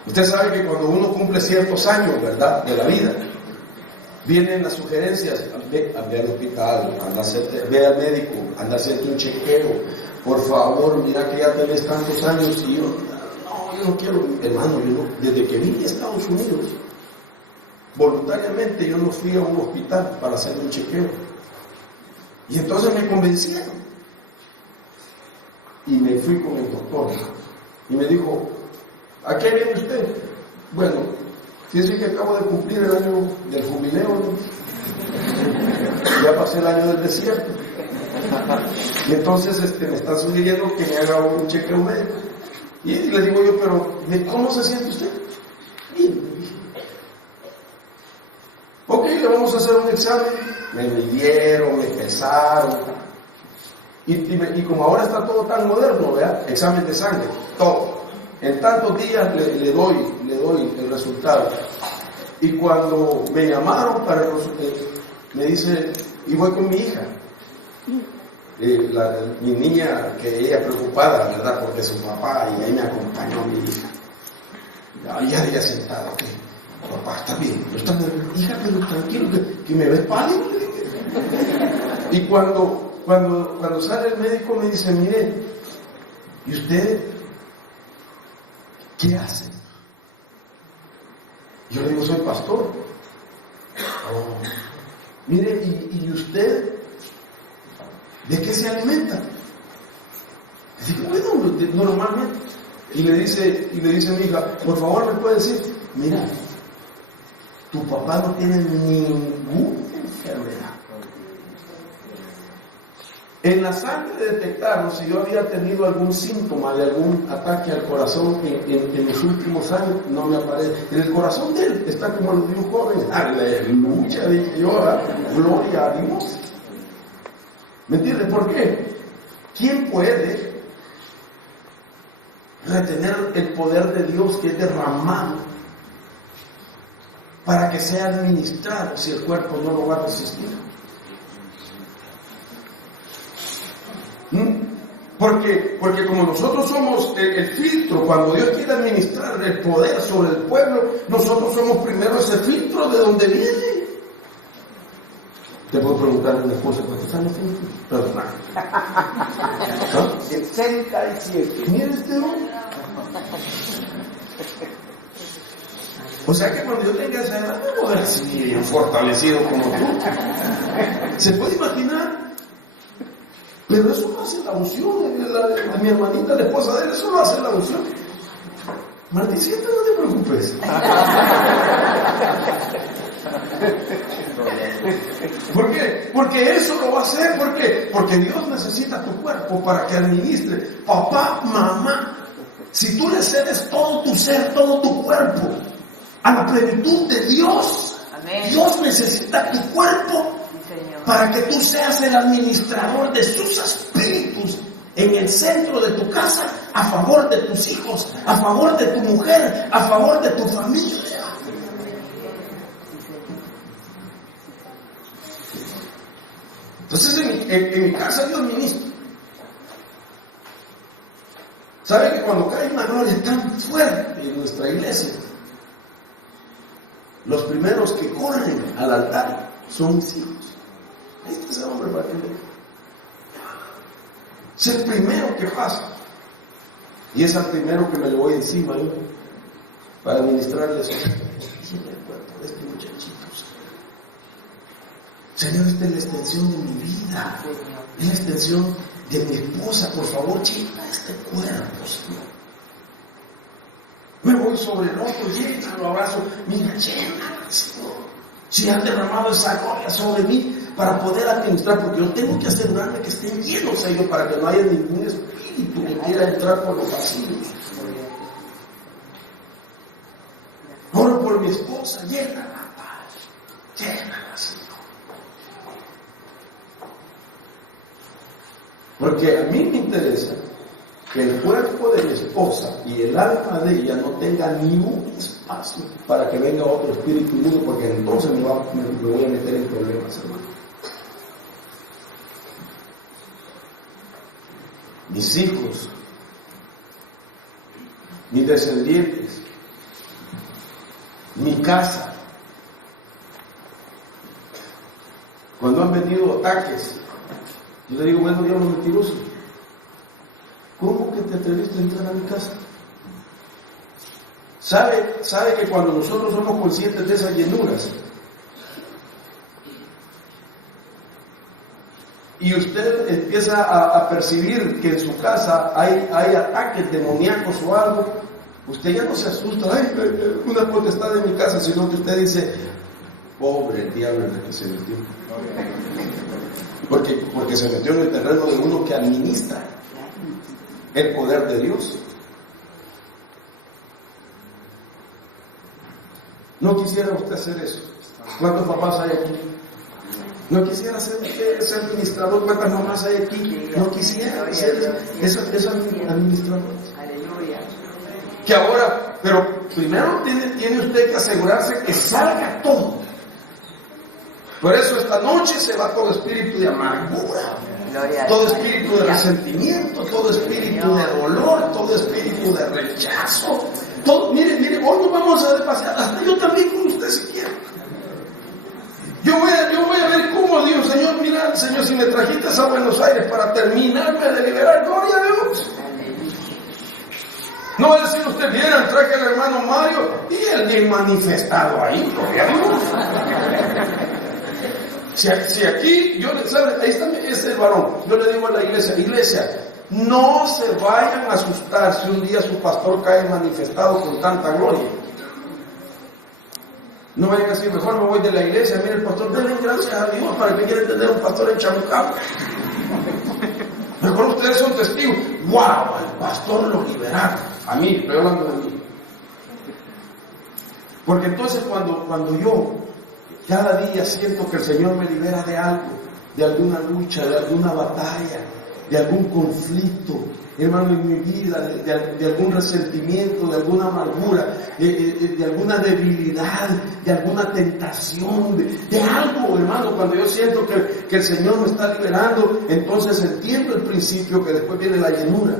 Usted sabe que cuando uno cumple ciertos años, ¿verdad?, de la vida, vienen las sugerencias: ve al hospital, ve al médico, anda a hacerte un chequeo, por favor, mira que ya tenés tantos años. Y yo no quiero, hermano, desde que vine a Estados Unidos, voluntariamente yo no fui a un hospital para hacer un chequeo. Y entonces me convencieron. Y me fui con el doctor. Y me dijo: ¿a qué viene usted? Bueno, fíjese que acabo de cumplir el año del jubileo, ¿no? Ya pasé el año del desierto. Y entonces me están sugiriendo que me haga un chequeo médico. Y le digo yo: pero ¿cómo se siente usted? Bien, me dije. Ok, le vamos a hacer un examen. Me midieron, me pesaron. Y como ahora está todo tan moderno, ¿verdad? Examen de sangre, todo. En tantos días le doy el resultado. Y cuando me llamaron para me dice, y voy con mi hija, mi niña, que ella preocupada, ¿verdad?, porque su papá, y ahí me acompañó a mi hija. Ya había sentado, ok, papá, está bien, yo estoy nervioso, hija, pero tranquilo, que me ves pálido. Y cuando sale el médico me dice: mire, ¿y usted qué hace? Yo le digo: soy pastor. Oh, mire, ¿y usted de qué se alimenta? Le digo: bueno, normalmente. Y le dice mi hija: por favor, ¿me puede decir? Mira, tu papá no tiene ninguna enfermedad. En la sangre detectaron si yo había tenido algún síntoma de algún ataque al corazón en los últimos años. No me aparece. En el corazón de él está como el de un joven. Aleluya, dije yo, gloria a Dios. ¿Me entiendes por qué? ¿Quién puede retener el poder de Dios que es derramado para que sea administrado si el cuerpo no lo va a resistir? Porque como nosotros somos el filtro, cuando Dios quiere administrar el poder sobre el pueblo, nosotros somos primero ese filtro de donde viene. Te puedo preguntar a una esposa: ¿cuántos años tienes? Perdón. ¿Ah? 67. Mira este hombre. O sea que cuando yo tenga esa edad, me voy a ver así fortalecido como tú. ¿Se puede imaginar? Pero eso lo hace la unción de mi hermanita, la esposa de él, eso lo hace la unción. Marticita, no te preocupes. ¿Por qué? Porque eso lo va a hacer. ¿Por qué? Porque Dios necesita tu cuerpo para que administre. Papá, mamá, si tú le cedes todo tu ser, todo tu cuerpo a la plenitud de Dios, amén, Dios necesita tu cuerpo para que tú seas el administrador de sus espíritus en el centro de tu casa, a favor de tus hijos, a favor de tu mujer, a favor de tu familia. Entonces en mi casa Dios ministra. ¿Sabe que cuando cae una gloria tan fuerte en nuestra iglesia, los primeros que corren al altar son mis hijos? Ahí está ese hombre para que vea. Es el primero que pasa. Y es el primero que me le voy encima yo para administrarles el cuerpo de este muchachito. Señor, esta es la extensión de mi vida. Es la extensión de mi esposa. Por favor, llena este cuerpo, Señor. Me voy sobre el otro, llena, lo abrazo. Mira, llena, Señor. Si han derramado esa gloria sobre mí para poder administrar, porque yo tengo que asegurarme que estén llenos ellos para que no haya ningún espíritu que quiera entrar por los vacíos. Oro por mi esposa, llénala, Padre, llénala, Señor. Porque a mí me interesa que el cuerpo de mi esposa y el alma de ella no tenga ningún espacio para que venga otro espíritu inmundo, porque entonces me voy a meter en problemas, hermano. Mis hijos, mis descendientes, mi casa, cuando han venido ataques, yo le digo, bueno, diablo mentiroso, ¿cómo que te atreviste a entrar a mi casa? ¿Sabe que cuando nosotros somos conscientes de esas llenuras y usted empieza a percibir que en su casa hay ataques demoníacos o algo, usted ya no se asusta, ay, una potestad en mi casa, sino que usted dice, pobre diablo en el que se metió. Porque se metió en el terreno de uno que administra el poder de Dios. No quisiera usted hacer eso. ¿Cuántos papás hay aquí? No quisiera ser administrador. ¿Cuántas mamás hay aquí? No quisiera ser esos administradores. Que ahora, pero primero tiene usted que asegurarse que salga todo. Por eso esta noche se va todo espíritu de amargura, todo espíritu de resentimiento, todo espíritu de dolor, todo espíritu de rechazo. Todo, mire, hoy nos vamos a pasear, hasta yo también con usted si quiere. Yo voy a ver cómo Dios, Señor, mira, Señor, si me trajiste a Buenos Aires para terminarme de liberar, gloria a Dios. No va a decir usted, vieran, traje al hermano Mario y él bien manifestado ahí, gloria a Dios. Si aquí, ahí está el varón, yo le digo a la iglesia, no se vayan a asustar si un día su pastor cae manifestado con tanta gloria. No vayan a decir, mejor me voy de la iglesia, mire el pastor, denle gracias a Dios para que quieren tener un pastor en Chamucao. Mejor ustedes son testigos, wow, el pastor lo liberaron. A mí, estoy hablando de mí. Porque entonces cuando yo cada día siento que el Señor me libera de algo, de alguna lucha, de alguna batalla, de algún conflicto, hermano, en mi vida, de algún resentimiento, de alguna amargura, de alguna debilidad, de alguna tentación, de algo, hermano, cuando yo siento que el Señor me está liberando, entonces entiendo el principio que después viene la llenura.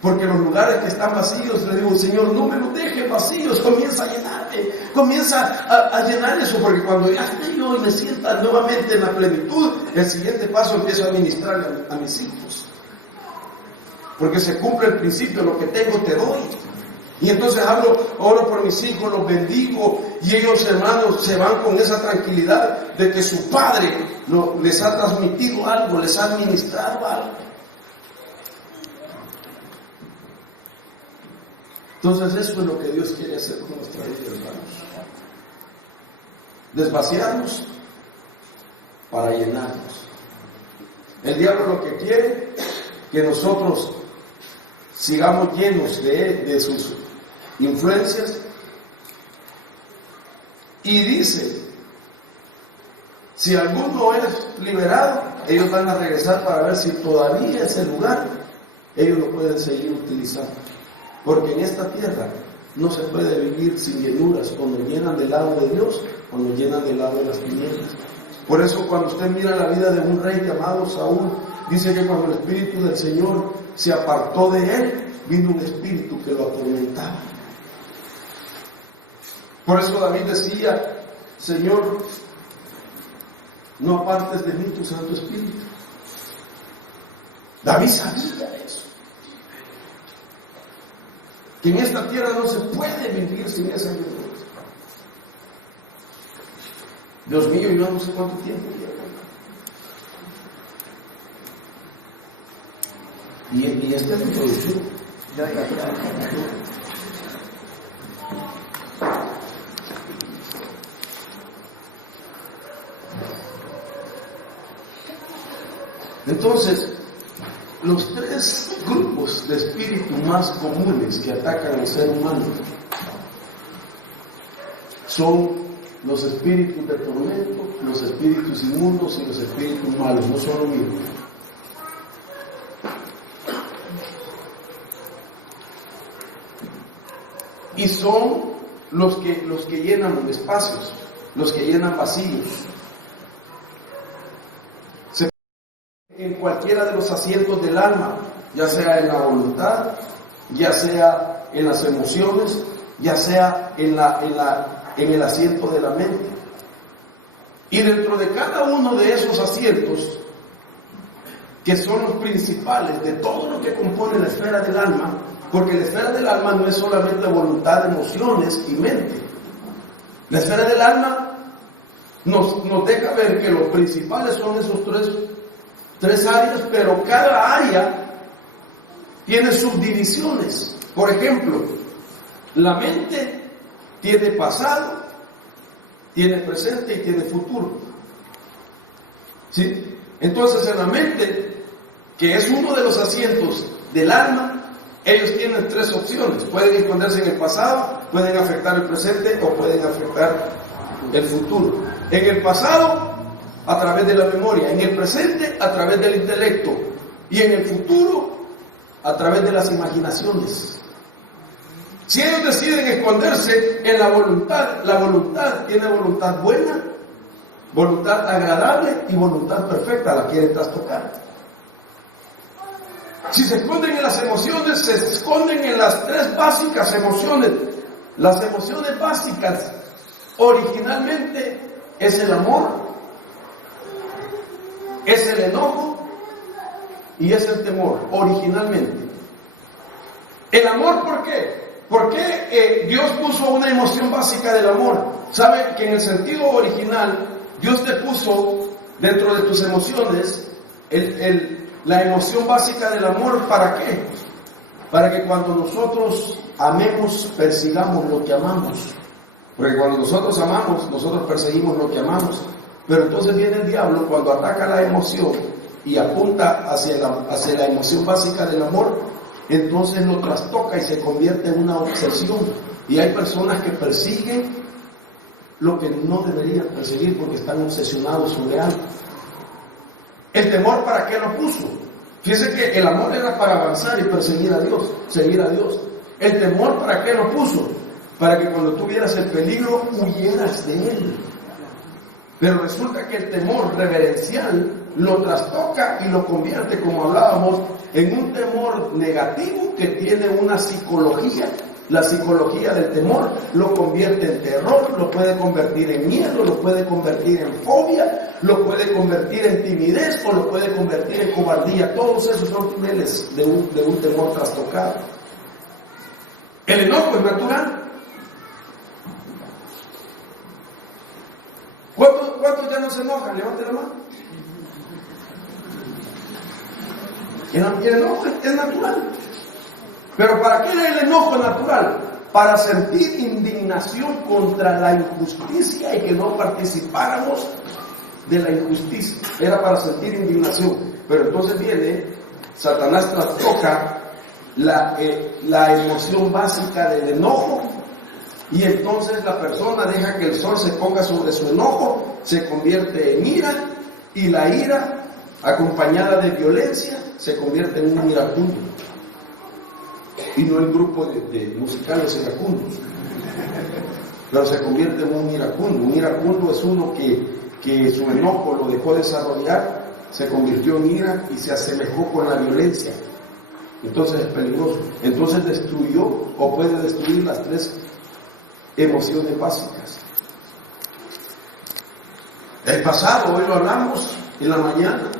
Porque los lugares que están vacíos, le digo, Señor, no me los dejes vacíos, comienza a llenarme, comienza a llenar eso, porque cuando ya esté yo y me sienta nuevamente en la plenitud, el siguiente paso empiezo a administrar a mis hijos. Porque se cumple el principio, lo que tengo te doy. Y entonces oro por mis hijos, los bendigo, y ellos, hermanos, se van con esa tranquilidad de que su padre les ha transmitido algo, les ha administrado algo. Entonces eso es lo que Dios quiere hacer con nuestra vida, hermanos. Desvaciarnos para llenarnos. El diablo lo que quiere, que nosotros sigamos llenos de sus influencias. Y dice, si alguno es liberado, ellos van a regresar para ver si todavía ese lugar, ellos lo pueden seguir utilizando. Porque en esta tierra no se puede vivir sin llenuras, o nos llenan del lado de Dios, o nos llenan del lado de las tinieblas. Por eso cuando usted mira la vida de un rey llamado Saúl, dice que cuando el Espíritu del Señor se apartó de él, vino un espíritu que lo atormentaba. Por eso David decía, Señor, no apartes de mí tu Santo Espíritu. David sabía eso. Que en esta tierra no se puede vivir sin esa ayuda. Dios mío, yo no sé cuánto tiempo lleva. Y esta es la introducción. Entonces, los tres grupos de espíritu más comunes que atacan al ser humano son los espíritus de tormento, los espíritus inmundos y los espíritus malos. No son lo mismo. Y son los que llenan espacios, los que llenan vacíos. En cualquiera de los asientos del alma, ya sea en la voluntad, ya sea en las emociones, ya sea en el asiento de la mente. Y dentro de cada uno de esos asientos, que son los principales de todo lo que compone la esfera del alma, porque la esfera del alma no es solamente voluntad, emociones y mente. La esfera del alma nos deja ver que los principales son esos tres áreas, pero cada área tiene subdivisiones. Por ejemplo, la mente tiene pasado, tiene presente y tiene futuro. ¿Sí? Entonces en la mente, que es uno de los asientos del alma, ellos tienen tres opciones. Pueden esconderse en el pasado, pueden afectar el presente o pueden afectar el futuro. En el pasado, a través de la memoria; en el presente, a través del intelecto; y en el futuro, a través de las imaginaciones. Si ellos deciden esconderse en la voluntad tiene voluntad buena, voluntad agradable y voluntad perfecta, la quieren trastocar. Si se esconden en las emociones, se esconden en las tres básicas emociones. Las emociones básicas originalmente es el amor, es el enojo y es el temor, originalmente. El amor, ¿por qué? Porque Dios puso una emoción básica del amor. ¿Sabe que en el sentido original Dios te puso dentro de tus emociones la emoción básica del amor? ¿Para qué? Para que cuando nosotros amemos, persigamos lo que amamos. Porque cuando nosotros amamos, nosotros perseguimos lo que amamos. Pero entonces viene el diablo cuando ataca la emoción y apunta hacia la emoción básica del amor. Entonces lo trastoca y se convierte en una obsesión. Y hay personas que persiguen lo que no deberían perseguir porque están obsesionados sobre algo. ¿El temor para qué lo puso? Fíjese que el amor era para avanzar y perseguir a Dios, seguir a Dios. ¿El temor para qué lo puso? Para que cuando tuvieras el peligro huyeras de él. Pero resulta que el temor reverencial lo trastoca y lo convierte, como hablábamos, en un temor negativo que tiene una psicología. La psicología del temor lo convierte en terror, lo puede convertir en miedo, lo puede convertir en fobia, lo puede convertir en timidez o lo puede convertir en cobardía. Todos esos son niveles de un temor trastocado. El enojo es natural. ¿Cuántos ya no se enojan? Levante la mano. El enojo es natural. ¿Pero para qué era el enojo natural? Para sentir indignación contra la injusticia y que no participáramos de la injusticia. Era para sentir indignación. Pero entonces viene, Satanás trastoca la emoción básica del enojo. Y entonces la persona deja que el sol se ponga sobre su enojo, se convierte en ira, y la ira, acompañada de violencia, se convierte en un iracundo. Y no en grupo de musicales iracundos, pero se convierte en un iracundo. Un iracundo es uno que que su enojo lo dejó desarrollar, se convirtió en ira y se asemejó con la violencia. Entonces es peligroso. Entonces destruyó o puede destruir las 3 emociones básicas. El pasado, hoy lo hablamos en la mañana.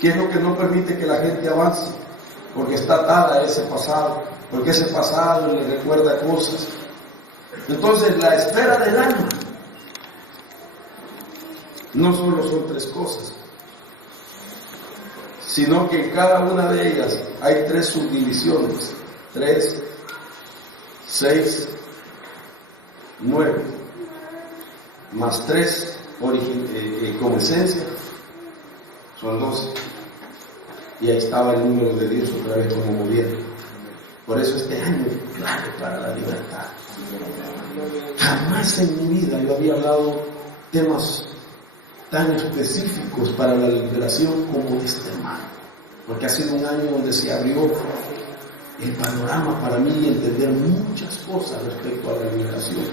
¿Qué es lo que no permite que la gente avance? Porque está atada a ese pasado, porque ese pasado le recuerda cosas. Entonces la esfera del alma no solo son 3 cosas, sino que en cada una de ellas hay 3 subdivisiones: 3, 6, 9, más 3 como esencia, son 12. Y ahí estaba el número de Dios otra vez como gobierno. Por eso este año es clave para la libertad. Jamás en mi vida yo había hablado temas tan específicos para la liberación como este, hermano, porque ha sido un año donde se abrió el panorama para mí y entender muchas cosas respecto a la liberación.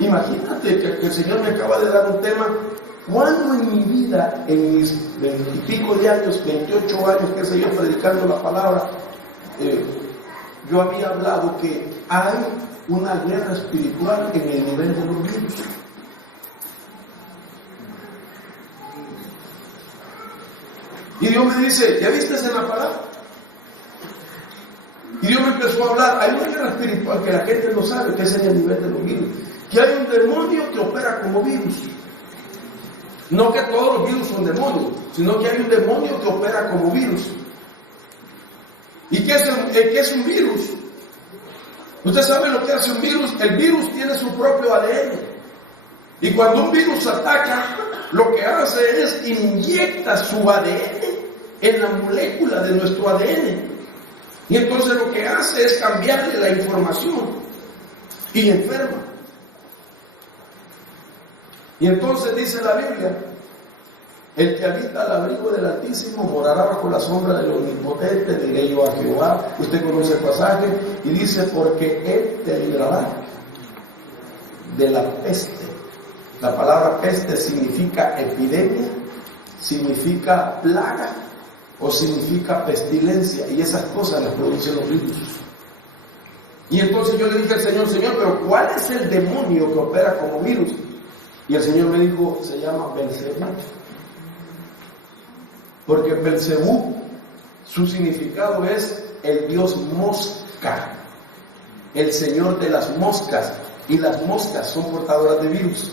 Imagínate que el Señor me acaba de dar un tema. ¿Cuándo en mi vida, en mis 20 y pico de años, 28 años, qué sé yo, predicando la palabra, yo había hablado que hay una guerra espiritual en el nivel de los virus? Y Dios me dice, ¿ya viste en la palabra? Y Dios me empezó a hablar, hay una guerra espiritual que la gente no sabe, que es en el nivel de los virus, que hay un demonio que opera como virus. No que todos los virus son demonios, sino que hay un demonio que opera como virus. ¿Y qué es un virus? ¿Usted sabe lo que hace un virus? El virus tiene su propio ADN. Y cuando un virus ataca, lo que hace es inyecta su ADN en la molécula de nuestro ADN. Y entonces lo que hace es cambiarle la información y enferma. Y entonces dice la Biblia, el que habita al abrigo del Altísimo morará bajo la sombra del Omnipotente, diré yo a Jehová. Usted conoce el pasaje y dice, porque Él te librará de la peste. La palabra peste significa epidemia, significa plaga o significa pestilencia, y esas cosas las producen los virus. Y entonces yo le dije al Señor, pero ¿cuál es el demonio que opera como virus? Y el Señor me dijo, se llama Belcebú. Porque Belcebú, su significado es el dios mosca, el señor de las moscas, y las moscas son portadoras de virus.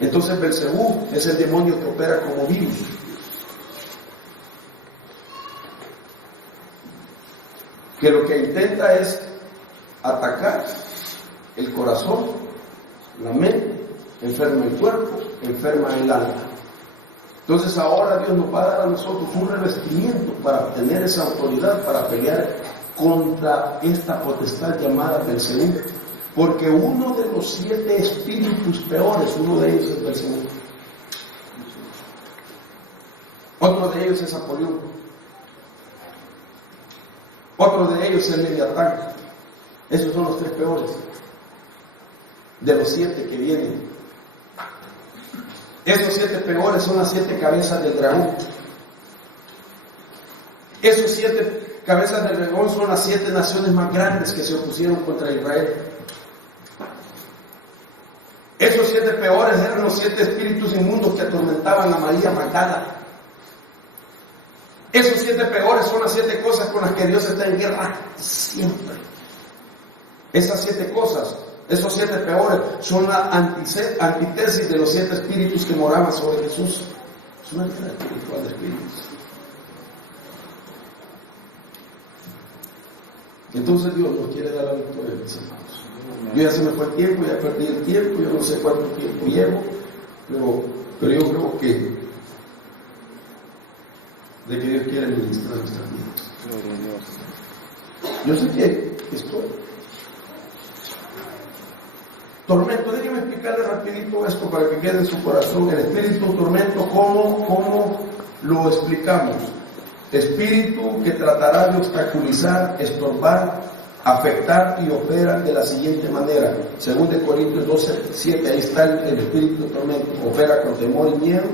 Entonces Belcebú es el demonio que opera como virus. Que lo que intenta es atacar el corazón, la mente, enferma el cuerpo, enferma el alma. Entonces ahora Dios nos va a dar a nosotros un revestimiento para tener esa autoridad, para pelear contra esta potestad llamada Belcebú. Porque uno de los 7 espíritus peores, uno de ellos es Belcebú. Otro de ellos es Apolión. Otro de ellos es Leviatán. Esos son los 3 peores de los 7 que vienen. Esos 7 peores son las 7 cabezas del dragón. Esos 7 cabezas del dragón son las 7 naciones más grandes que se opusieron contra Israel. Esos 7 peores eran los 7 espíritus inmundos que atormentaban a María Magdala. Esos 7 peores son las 7 cosas con las que Dios está en guerra siempre. Esas 7 cosas, esos 7 peores, son la antítesis de los 7 espíritus que moraban sobre Jesús. Es una guerra espiritual de espíritus. Entonces Dios nos quiere dar la victoria, mis hermanos. Yo ya se me fue el tiempo, ya perdí el tiempo, yo no sé cuánto tiempo llevo, pero yo creo que Dios quiere ministrar nuestras vidas. Yo sé que estoy tormento. Déjeme explicarle rapidito esto para que quede en su corazón. El espíritu tormento, ¿cómo lo explicamos? Espíritu que tratará de obstaculizar, estorbar afectar y operan de la siguiente manera. Según de Corintios 12:7, ahí está el espíritu de tormento, opera con temor y miedo,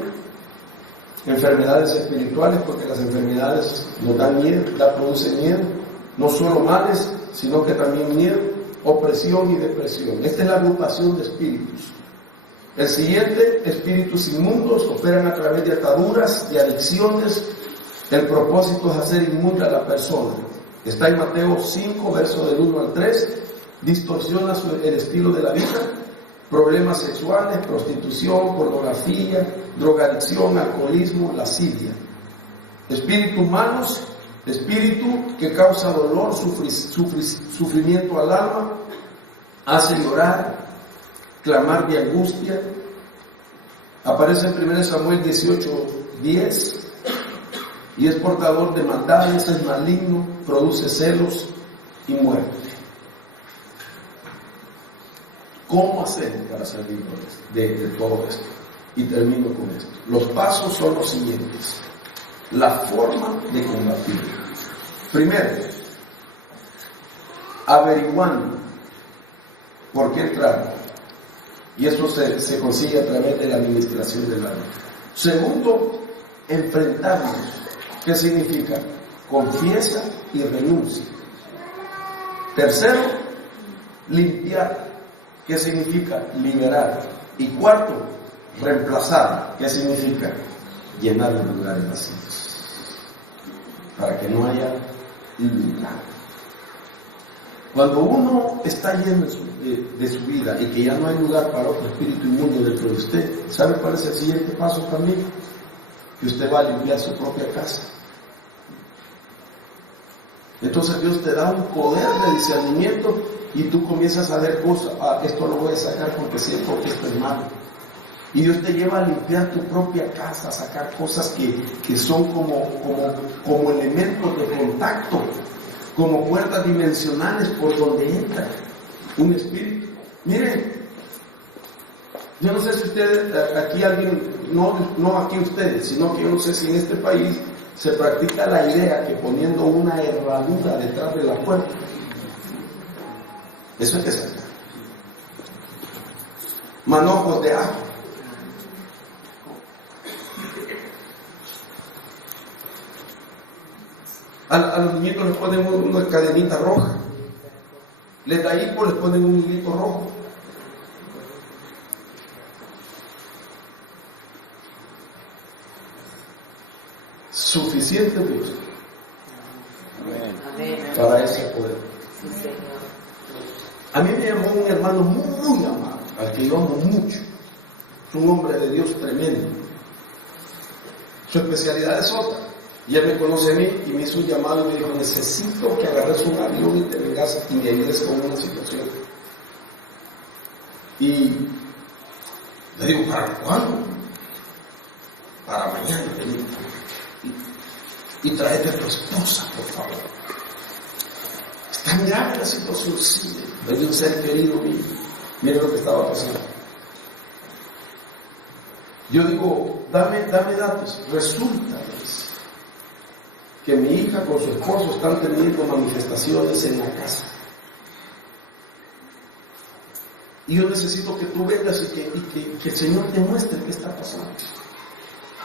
enfermedades espirituales, porque las enfermedades nos dan miedo, producen miedo, no solo males, sino que también miedo, opresión y depresión. Esta es la agrupación de espíritus. El siguiente, espíritus inmundos, operan a través de ataduras y adicciones. El propósito es hacer inmunda a la persona. Está en Mateo 5, verso del 1 al 3. Distorsiona el estilo de la vida, problemas sexuales, prostitución, pornografía, drogadicción, alcoholismo, lascivia. Espíritus malos, espíritu que causa dolor, sufrimiento al alma, hace llorar, clamar de angustia. Aparece en 1 Samuel 18:10 y es portador de maldades, es maligno, produce celos y muerte. ¿Cómo hacer para salir de todo esto? Y termino con esto. Los pasos son los siguientes. La forma de combatir. Primero, averiguando por qué entrar. Y eso se consigue a través de la administración del alma. Segundo, enfrentarnos. ¿Qué significa? Confiesa y renuncia. Tercero, limpiar. ¿Qué significa? Liberar. Y cuarto, reemplazar. ¿Qué significa? Llenar los lugares vacíos. Para que no haya lugar. Cuando uno está lleno de su vida y que ya no hay lugar para otro espíritu inmundo dentro de usted, ¿sabe cuál es el siguiente paso también? Que usted va a limpiar su propia casa. Entonces Dios te da un poder de discernimiento y tú comienzas a ver cosas. Esto lo voy a sacar porque siento que esto es malo. Y Dios te lleva a limpiar tu propia casa, a sacar cosas que son como elementos de contacto, como puertas dimensionales por donde entra un espíritu. Miren, yo no sé si ustedes, aquí alguien, no aquí ustedes, sino que yo no sé si en este país se practica la idea que poniendo una herradura detrás de la puerta, eso hay que sacar. Manojos de ajo. A los niñitos les ponen una cadenita roja. Les da hipo, les ponen un hilito rojo. Suficiente Dios para ese poder. A mí me llamó un hermano muy amado, al que yo amo mucho. Es un hombre de Dios tremendo. Su especialidad es otra. Y él me conoce a mí y me hizo un llamado y me dijo: necesito que agarres un avión y te vengas y me ayudes con una situación. Y le digo: ¿para cuándo? Para mañana. Y tráete a tu esposa, por favor. Está grave la situación, sí. Hay un ser querido mío. Mire lo que estaba pasando. Yo digo: dame datos. Resulta que mi hija con su esposo están teniendo manifestaciones en la casa. Y yo necesito que tú vengas y que el Señor te muestre qué está pasando.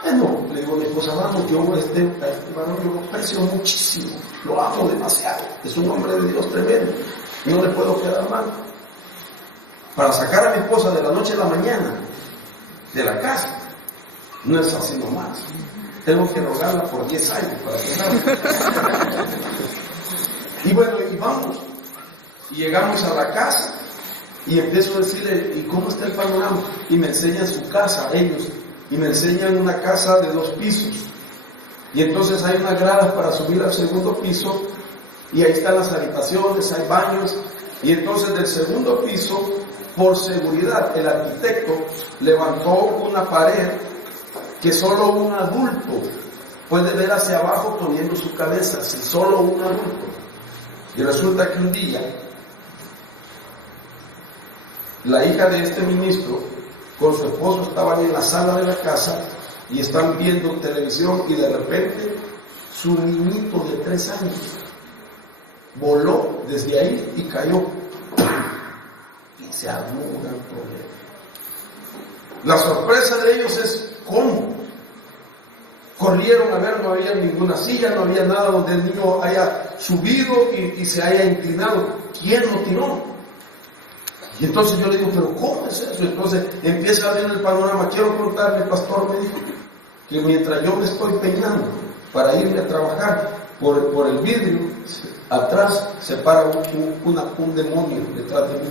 No, le digo a mi esposa: vamos, yo lo aprecio muchísimo, lo amo demasiado, es un hombre de Dios tremendo, no le puedo quedar mal. Para sacar a mi esposa de la noche a la mañana de la casa, no es así nomás. Tengo que rogarla por 10 años para quedarla. Y bueno, y vamos. Y llegamos a la casa y empiezo a decirle: ¿y cómo está el panorama? Y me enseñan su casa, ellos. Y me enseñan una casa de 2 pisos. Y entonces hay unas gradas para subir al segundo piso. Y ahí están las habitaciones, hay baños. Y entonces del segundo piso, por seguridad, el arquitecto levantó una pared que solo un adulto puede ver hacia abajo poniendo su cabeza, si solo un adulto. Y resulta que un día la hija de este ministro con su esposo estaban en la sala de la casa y están viendo televisión y de repente su niñito de 3 años voló desde ahí y cayó. Y se armó un gran problema. La sorpresa de ellos es cómo. Corrieron a ver, no había ninguna silla, no había nada donde el niño haya subido y se haya inclinado. ¿Quién lo tiró? Y entonces yo le digo, ¿pero cómo es eso? Entonces empieza a ver el panorama. Quiero contarle, pastor, me dijo, que mientras yo me estoy peinando para irme a trabajar, por el vidrio, atrás se para un demonio detrás de mí.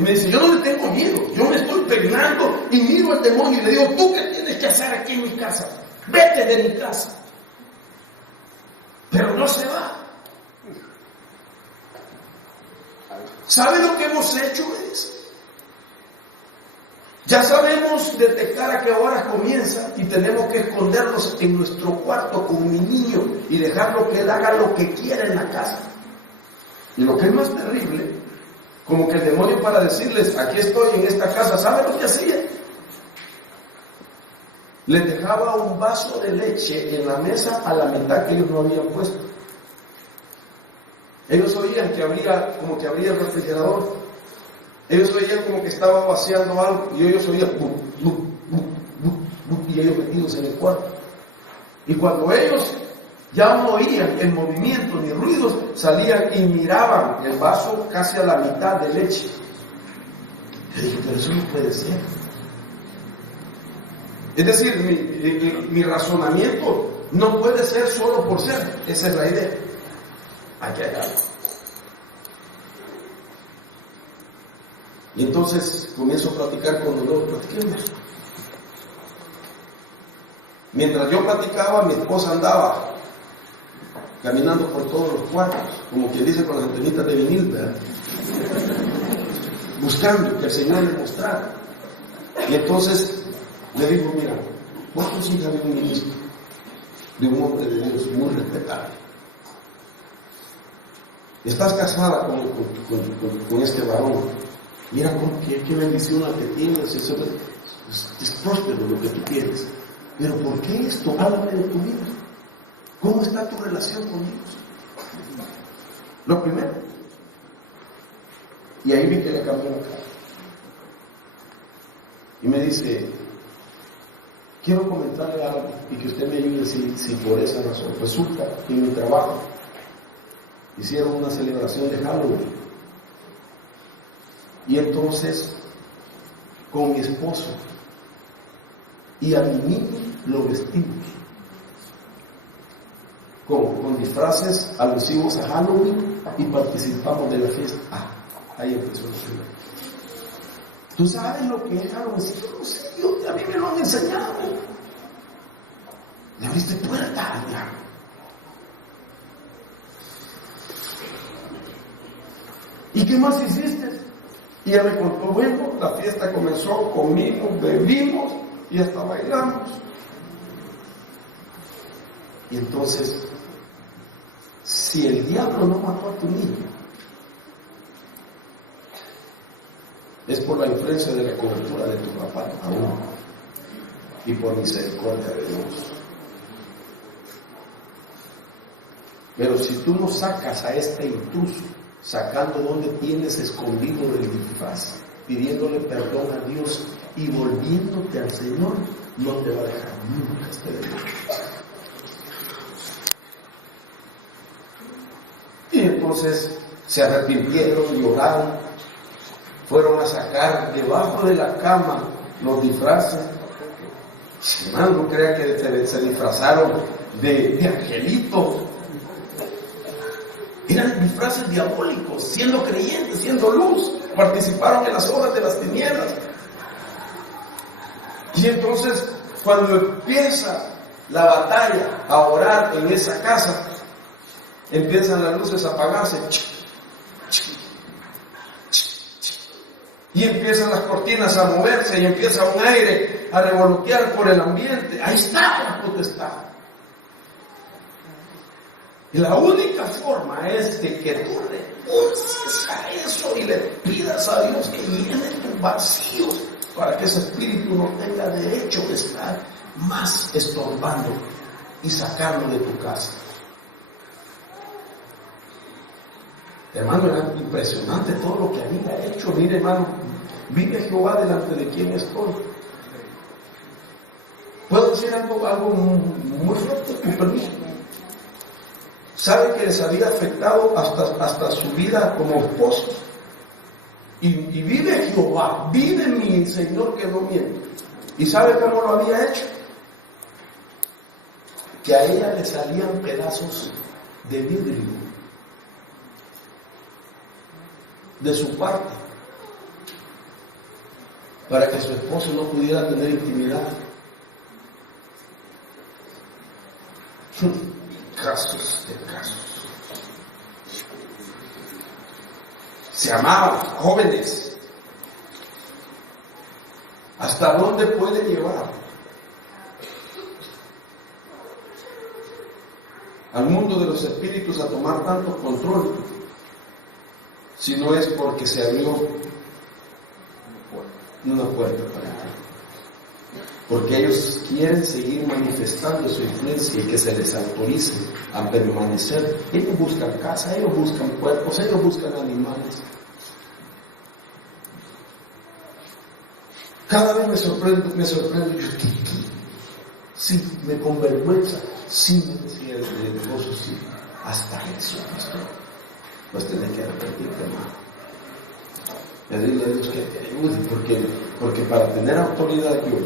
Me dice, yo no le tengo miedo, yo me estoy peinando y miro al demonio y le digo, ¿tú qué tienes que hacer aquí en mi casa? Vete de mi casa. Pero no se va. ¿Sabe lo que hemos hecho? Me dice. Ya sabemos detectar a qué hora comienza y tenemos que escondernos en nuestro cuarto con mi niño y dejarlo que él haga lo que quiera en la casa. Y lo que es más terrible, como que el demonio, para decirles, aquí estoy en esta casa, ¿sabe lo que hacía? Les dejaba un vaso de leche en la mesa a la mitad que ellos no habían puesto. Ellos oían que abría el refrigerador. Ellos oían como que estaba vaciando algo y ellos oían y ellos metidos en el cuarto. Y cuando ellos ya no oían el movimiento ni ruidos, salían y miraban el vaso casi a la mitad de leche. Yo dije, pero eso no puede ser. Es decir, mi razonamiento no puede ser solo por ser. Esa es la idea. Aquí hay algo. Y entonces comienzo a platicar con dolor, platiquemos. Mientras yo platicaba, mi esposa andaba caminando por todos los cuartos, como quien dice con las antenitas de vinil, ¿verdad? Buscando que el Señor le mostrara. Y entonces le digo, mira, vos sos hija de un ministro, de un hombre de Dios muy respetable. Estás casada con este varón. Mira qué bendición la que tienes, es próspero lo que tú quieres. Pero ¿por qué esto? Háblame de tu vida. ¿Cómo está tu relación con Dios? Lo primero. Y ahí vi que le cambió la cara. Y me dice, quiero comentarle algo y que usted me ayude si por esa razón. Resulta que en mi trabajo hicieron una celebración de Halloween. Y entonces, con mi esposo y a mi niño lo vestimos con disfraces alusivos a Halloween y participamos de la fiesta. Ahí empezó el Señor. ¿Tú sabes lo que es Halloween? Sí, yo no sé, a mí me lo han enseñado. Le abriste puerta al diablo. ¿Y qué más hiciste? Y ella me contó, bueno, la fiesta comenzó, comimos, bebimos y hasta bailamos. Y entonces, si el diablo no mató a tu niño, es por la influencia de la cobertura de tu papá aún y por misericordia de Dios. Pero si tú no sacas a este intruso, sacando donde tienes escondido el disfraz, pidiéndole perdón a Dios y volviéndote al Señor, no te va a dejar nunca este demonio. Y entonces se arrepintieron, lloraron, fueron a sacar debajo de la cama los disfraces. Hermano, no crea que se disfrazaron de angelitos. Eran disfraces diabólicos, siendo creyentes, siendo luz, participaron en las obras de las tinieblas. Y entonces, cuando empieza la batalla a orar en esa casa, empiezan las luces a apagarse, y empiezan las cortinas a moverse, y empieza un aire a revolotear por el ambiente. Ahí está la potestad. Y la única forma es de que tú renuncies a eso y le pidas a Dios que llene tus vacíos para que ese espíritu no tenga derecho de estar más estorbando y sacarlo de tu casa. Hermano, era impresionante todo lo que había hecho. Mire, hermano, vive Jehová delante de quien estoy. ¿Puedo decir algo muy fuerte? ¿Me permite? ¿Sabe que les había afectado hasta su vida como esposos? Y vive Jehová, vive mi Señor que no miente. ¿Y sabe cómo lo había hecho? Que a ella le salían pedazos de vidrio de su parte para que su esposo no pudiera tener intimidad. Casos de casos. Se amaban, jóvenes. ¿Hasta dónde puede llevar al mundo de los espíritus a tomar tanto control? Si no es porque se abrió una puerta para ti. Porque ellos quieren seguir manifestando su influencia y que se les autorice a permanecer. Ellos buscan casa, ellos buscan cuerpos, ellos buscan animales. Cada vez me sorprendo. Yo, ¿qué? Sí, me convergüenza. Sí, me decía el esposo, sí. Hasta eso, pastor. Pues tenés que arrepentirte, hermano. Pedirle a Dios que te ayude, porque para tener autoridad yo,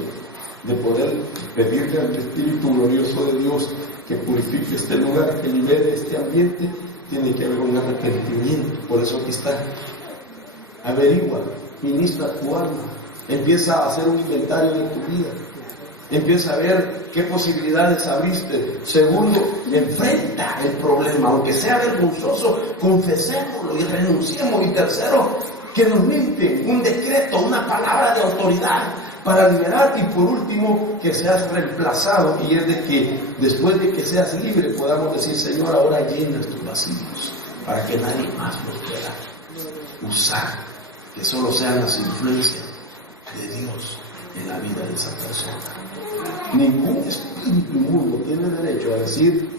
de poder pedirle al Espíritu glorioso de Dios que purifique este lugar, que libere este ambiente, tiene que haber un arrepentimiento. Por eso aquí está. Averigua, ministra tu alma, empieza a hacer un inventario de tu vida, empieza a ver qué posibilidades abriste. Segundo, enfrenta el problema, aunque sea vergonzoso, confesémoslo y renunciemos. Y tercero, que nos limpien un decreto, una palabra de autoridad para liberar. Y por último, que seas reemplazado, y es de que después de que seas libre podamos decir: Señor, ahora llenas tus vacíos para que nadie más los pueda usar, que solo sean las influencias de Dios en la vida de esa persona. Ningún espíritu inmundo tiene derecho a decir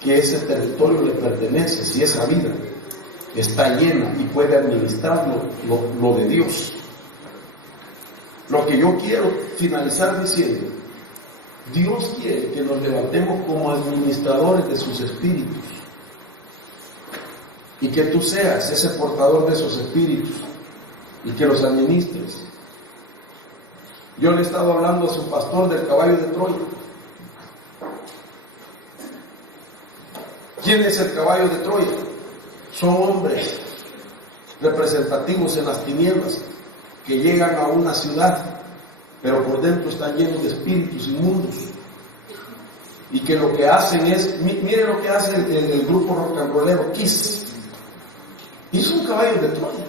que ese territorio le pertenece si esa vida está llena y puede administrarlo lo de Dios. Lo que yo quiero finalizar diciendo: Dios quiere que nos levantemos como administradores de sus espíritus y que tú seas ese portador de esos espíritus y que los administres. Yo le he estado hablando a su pastor del caballo de Troya. ¿Quién es el caballo de Troya? Son hombres representativos en las tinieblas que llegan a una ciudad, pero por dentro están llenos de espíritus inmundos, y que lo que hacen es, mire lo que hace el grupo rock and rollero Kiss. Hizo un caballo de Troya.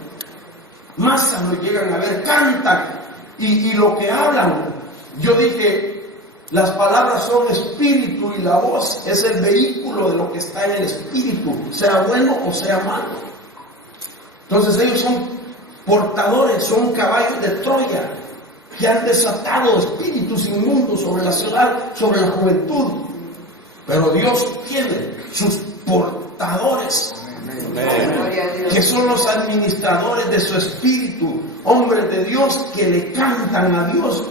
Masas lo llegan a ver, cantan, y lo que hablan, yo dije, las palabras son espíritu y la voz es el vehículo de lo que está en el espíritu, sea bueno o sea malo. Entonces ellos son portadores, son caballos de Troya que han desatado espíritus inmundos sobre la ciudad, sobre la juventud. Pero Dios tiene sus portadores, que son los administradores de su espíritu, hombres de Dios que le cantan a Dios,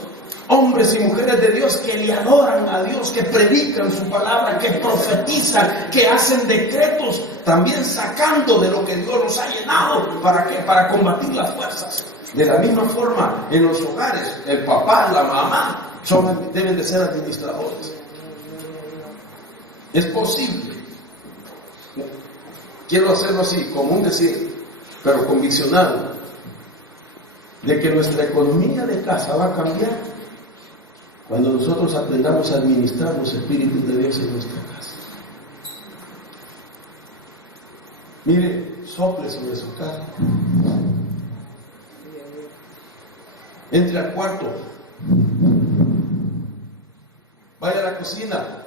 hombres y mujeres de Dios que le adoran a Dios, que predican su palabra, que profetizan, que hacen decretos, también sacando de lo que Dios los ha llenado. ¿Para qué? Para combatir las fuerzas. De la misma forma, en los hogares, el papá, la mamá, deben de ser administradores. Es posible. Quiero hacerlo así, como un decir, pero conviccionado, de que nuestra economía de casa va a cambiar cuando nosotros aprendamos a administrar los espíritus de Dios en nuestra casa. Mire, sople sobre su casa. Entre al cuarto. Vaya a la cocina.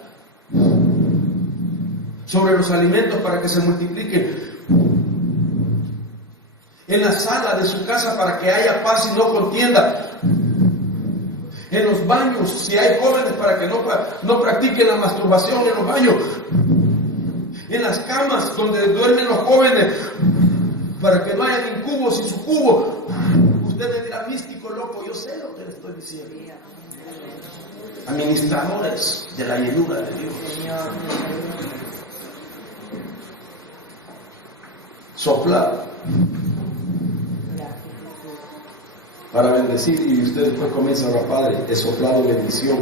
Sobre los alimentos para que se multipliquen. En la sala de su casa para que haya paz y no contienda. En los baños, si hay jóvenes, para que no practiquen la masturbación en los baños. En las camas donde duermen los jóvenes, para que no hayan incubos y sucubos. Usted me dirá, místico, loco, yo sé lo que le estoy diciendo. Administradores de la llenura de Dios. Soplar para bendecir, y usted después comienza a hablar, Padre, he soplado bendición,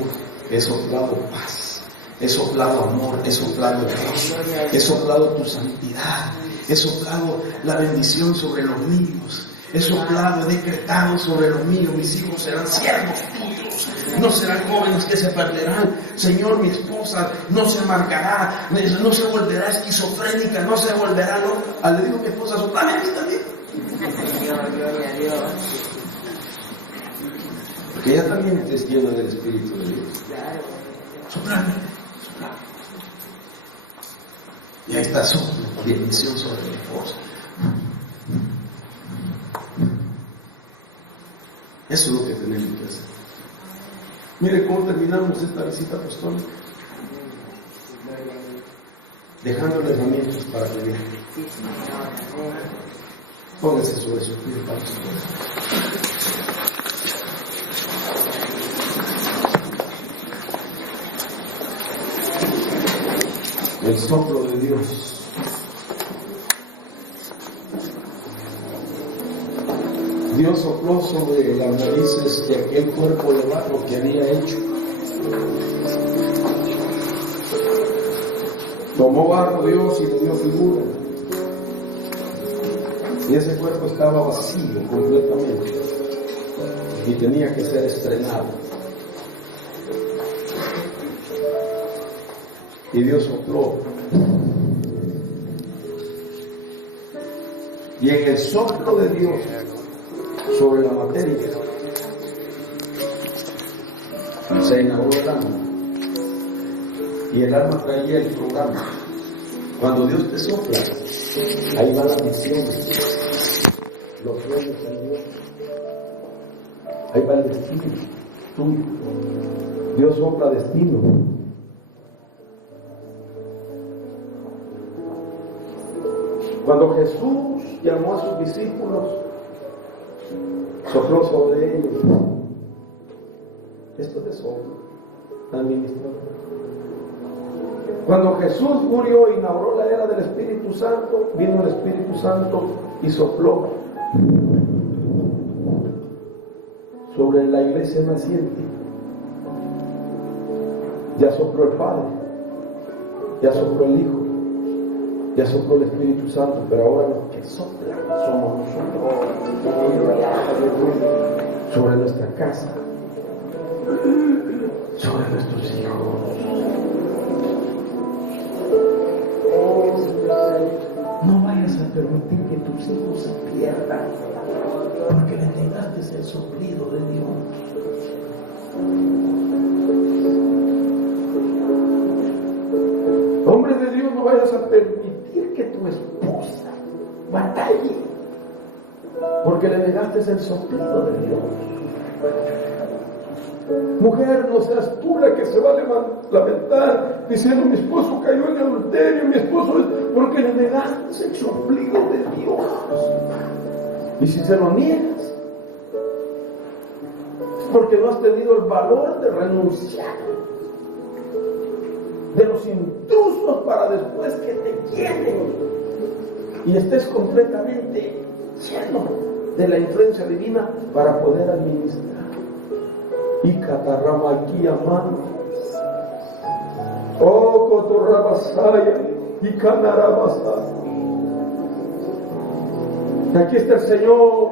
he soplado paz, he soplado amor, he soplado gozo, he soplado tu santidad, he soplado la bendición sobre los niños, he soplado, he decretado sobre los míos, mis hijos serán siervos tuyos, no serán jóvenes que se perderán. Señor, mi esposa no se amargará, no se volverá esquizofrénica, no se volverá loca. Le digo a mi esposa, soplame a mí también. Gloria a Dios. Porque ella también es llena del Espíritu de Dios. Soplame. Y ahí está su bendición sobre mi esposa. Eso es lo que tenemos que hacer. Mire cómo terminamos esta visita apostólica. Dejándole herramientas para vivir. Póngase sobre su pie, el soplo de Dios. Dios sopló sobre las narices de aquel cuerpo de barro que había hecho. Tomó barro Dios y le dio figura. Y ese cuerpo estaba vacío completamente. Y tenía que ser estrenado. Y Dios sopló. Y en el soplo de Dios sobre la materia se inauguró el alma. Y el alma traía el programa. Cuando Dios te sopla, ahí van las visiones, los sueños en Dios. Ahí va el destino tuyo. Dios sopla destino. Cuando Jesús llamó a sus discípulos, sopló sobre ellos. Esto es de soplo, administrador. Cuando Jesús murió e inauguró la era del Espíritu Santo, vino el Espíritu Santo y sopló sobre la iglesia naciente. Ya sopló el Padre, ya sopló el Hijo, ya sopló el Espíritu Santo, pero ahora los que soplan somos nosotros. Sobre nuestra casa, sobre nuestros hijos. No vayas a permitir que tus hijos se pierdan, porque le negaste el soplido de Dios. Hombre de Dios, no vayas a permitir que tu esposa batalle, porque le negaste el soplido de Dios. Mujer, no seas tú la que se va a lamentar diciendo: mi esposo cayó en adulterio, mi esposo es... porque le negaste el soplido de Dios. Y si se lo niegas, es porque no has tenido el valor de renunciar de los intrusos para después que te quieren y estés completamente lleno de la influencia divina para poder administrar. Y catarrama aquí amando. Oh, cotorrabasaya y canarabasaya. Aquí está el Señor.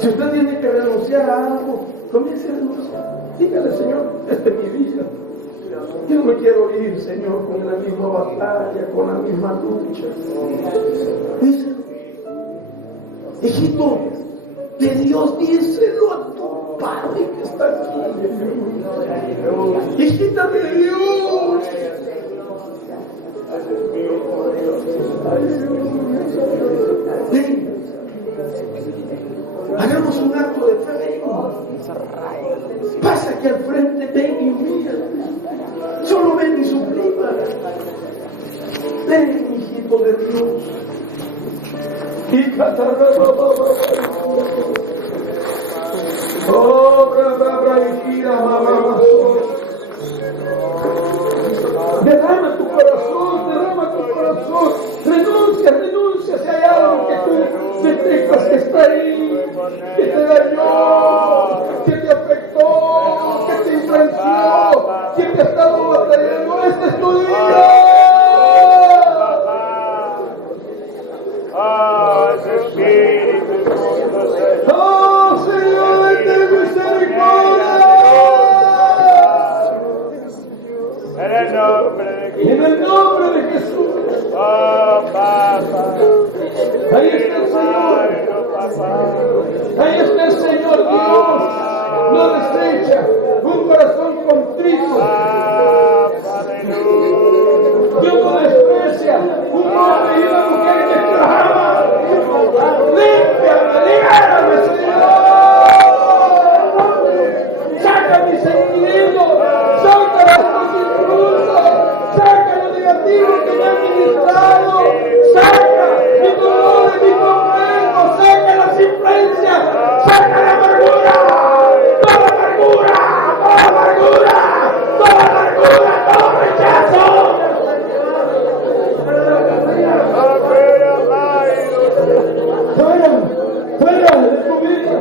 Si usted tiene que renunciar a algo, comience a renunciar. Dígale: Señor, esta es mi vida. Yo no me quiero ir, Señor, con la misma batalla, con la misma lucha. Dice: hijito, de Dios, díselo a tu Padre que está aquí. Hijita de Dios. Hagamos un acto de fe. Pasa aquí al frente, ven y mira. Solo ven y suplica. Ven, hijito de Dios. Y derrama tu corazón, renuncia si hay algo que tú detectas que está ahí, que te dañó, que te afectó, que te influenció, que te ha estado batallando. Este es tu día. Oh Señor, ten misericordia. En el nombre de Jesús. Ahí está el Señor. Ahí está el Señor. Dios no desecha un corazón contrito. Dios no desprecia un hombre y una mujer que clama. Límpiame, libérame, Señor. Saca mis sentimientos, saca los impulsos, saca lo negativo que me ha ministrado, saca mi dolor y mi complejo, saca las influencias, saca la amargura, toda amargura, toda amargura, toda amargura, todo rechazo. Fuera de tu vida,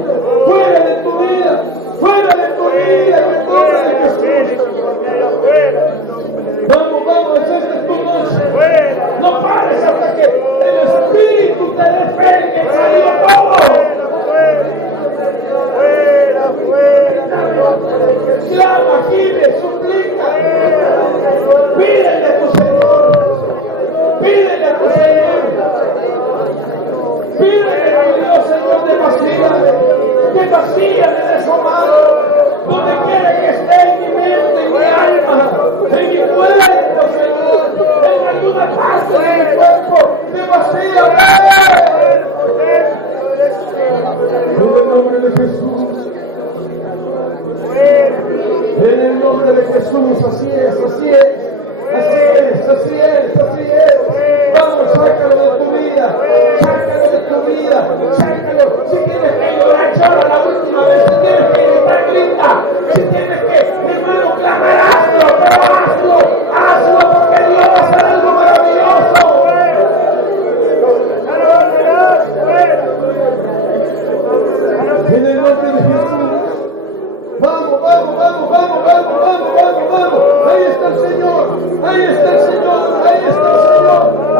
fuera de tu vida, fuera de tu vida, en el nombre de Jesús. Vamos, esta es tu noche. No pares hasta que el Espíritu te dé fe que salió todo. Clama, gime, suplica. Pídele a tu Señor. Pídele a tu Señor. Pídele a Dios, Señor, que vacíame de su mano, donde quiera que esté en mi mente, en mi alma, en mi cuerpo, Señor, en alguna parte de mi cuerpo, que vacíame. En el nombre de Jesús. En el nombre de Jesús, así es, así es. Así es. Vamos, sácalo de tu vida. Sácalo. Si tienes que llorar, llora la última vez. Si tienes que gritar, grita. Si tienes que, hermano, clamar, hazlo, pero hazlo, porque Dios va a hacer algo maravilloso. En el nombre de Jesús. Vamos. Ahí está el Señor.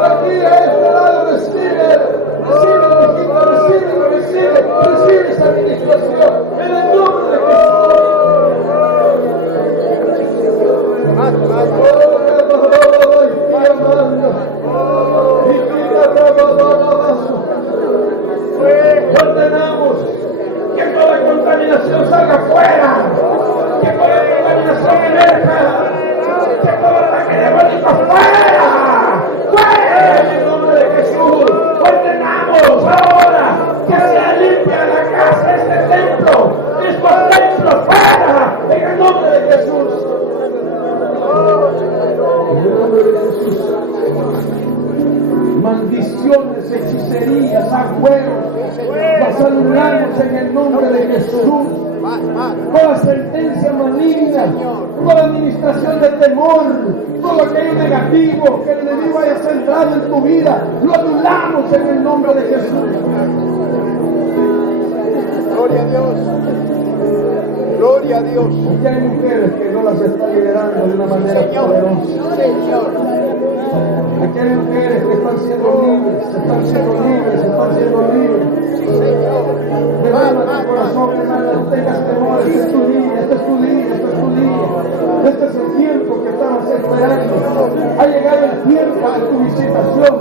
Aquí a este lado recibe esa administración. En el nombre de ordenamos que toda contaminación salga fuera, que toda contaminación emerja, que todo ataque diabólico fuera, en el nombre de Jesús. Ordenamos ahora que sea limpia la casa, este templo, estos templos fuera, en el nombre de Jesús. En el nombre de Jesús. Maldiciones, hechicerías, agüeros, las anulamos en el nombre de Jesús. Toda sentencia maligna, toda administración de temor, todo aquello negativo que el enemigo haya centrado en tu vida, lo anulamos en el nombre de Jesús. Gloria a Dios. Gloria a Dios. Porque hay mujeres que no las está liberando de una manera poderosa. Aquí hay mujeres que están siendo libres. Derrama tu corazón, hermano, no tengas temor. Este es tu día. Este es el tiempo que estabas esperando. Ha llegado el tiempo de tu visitación.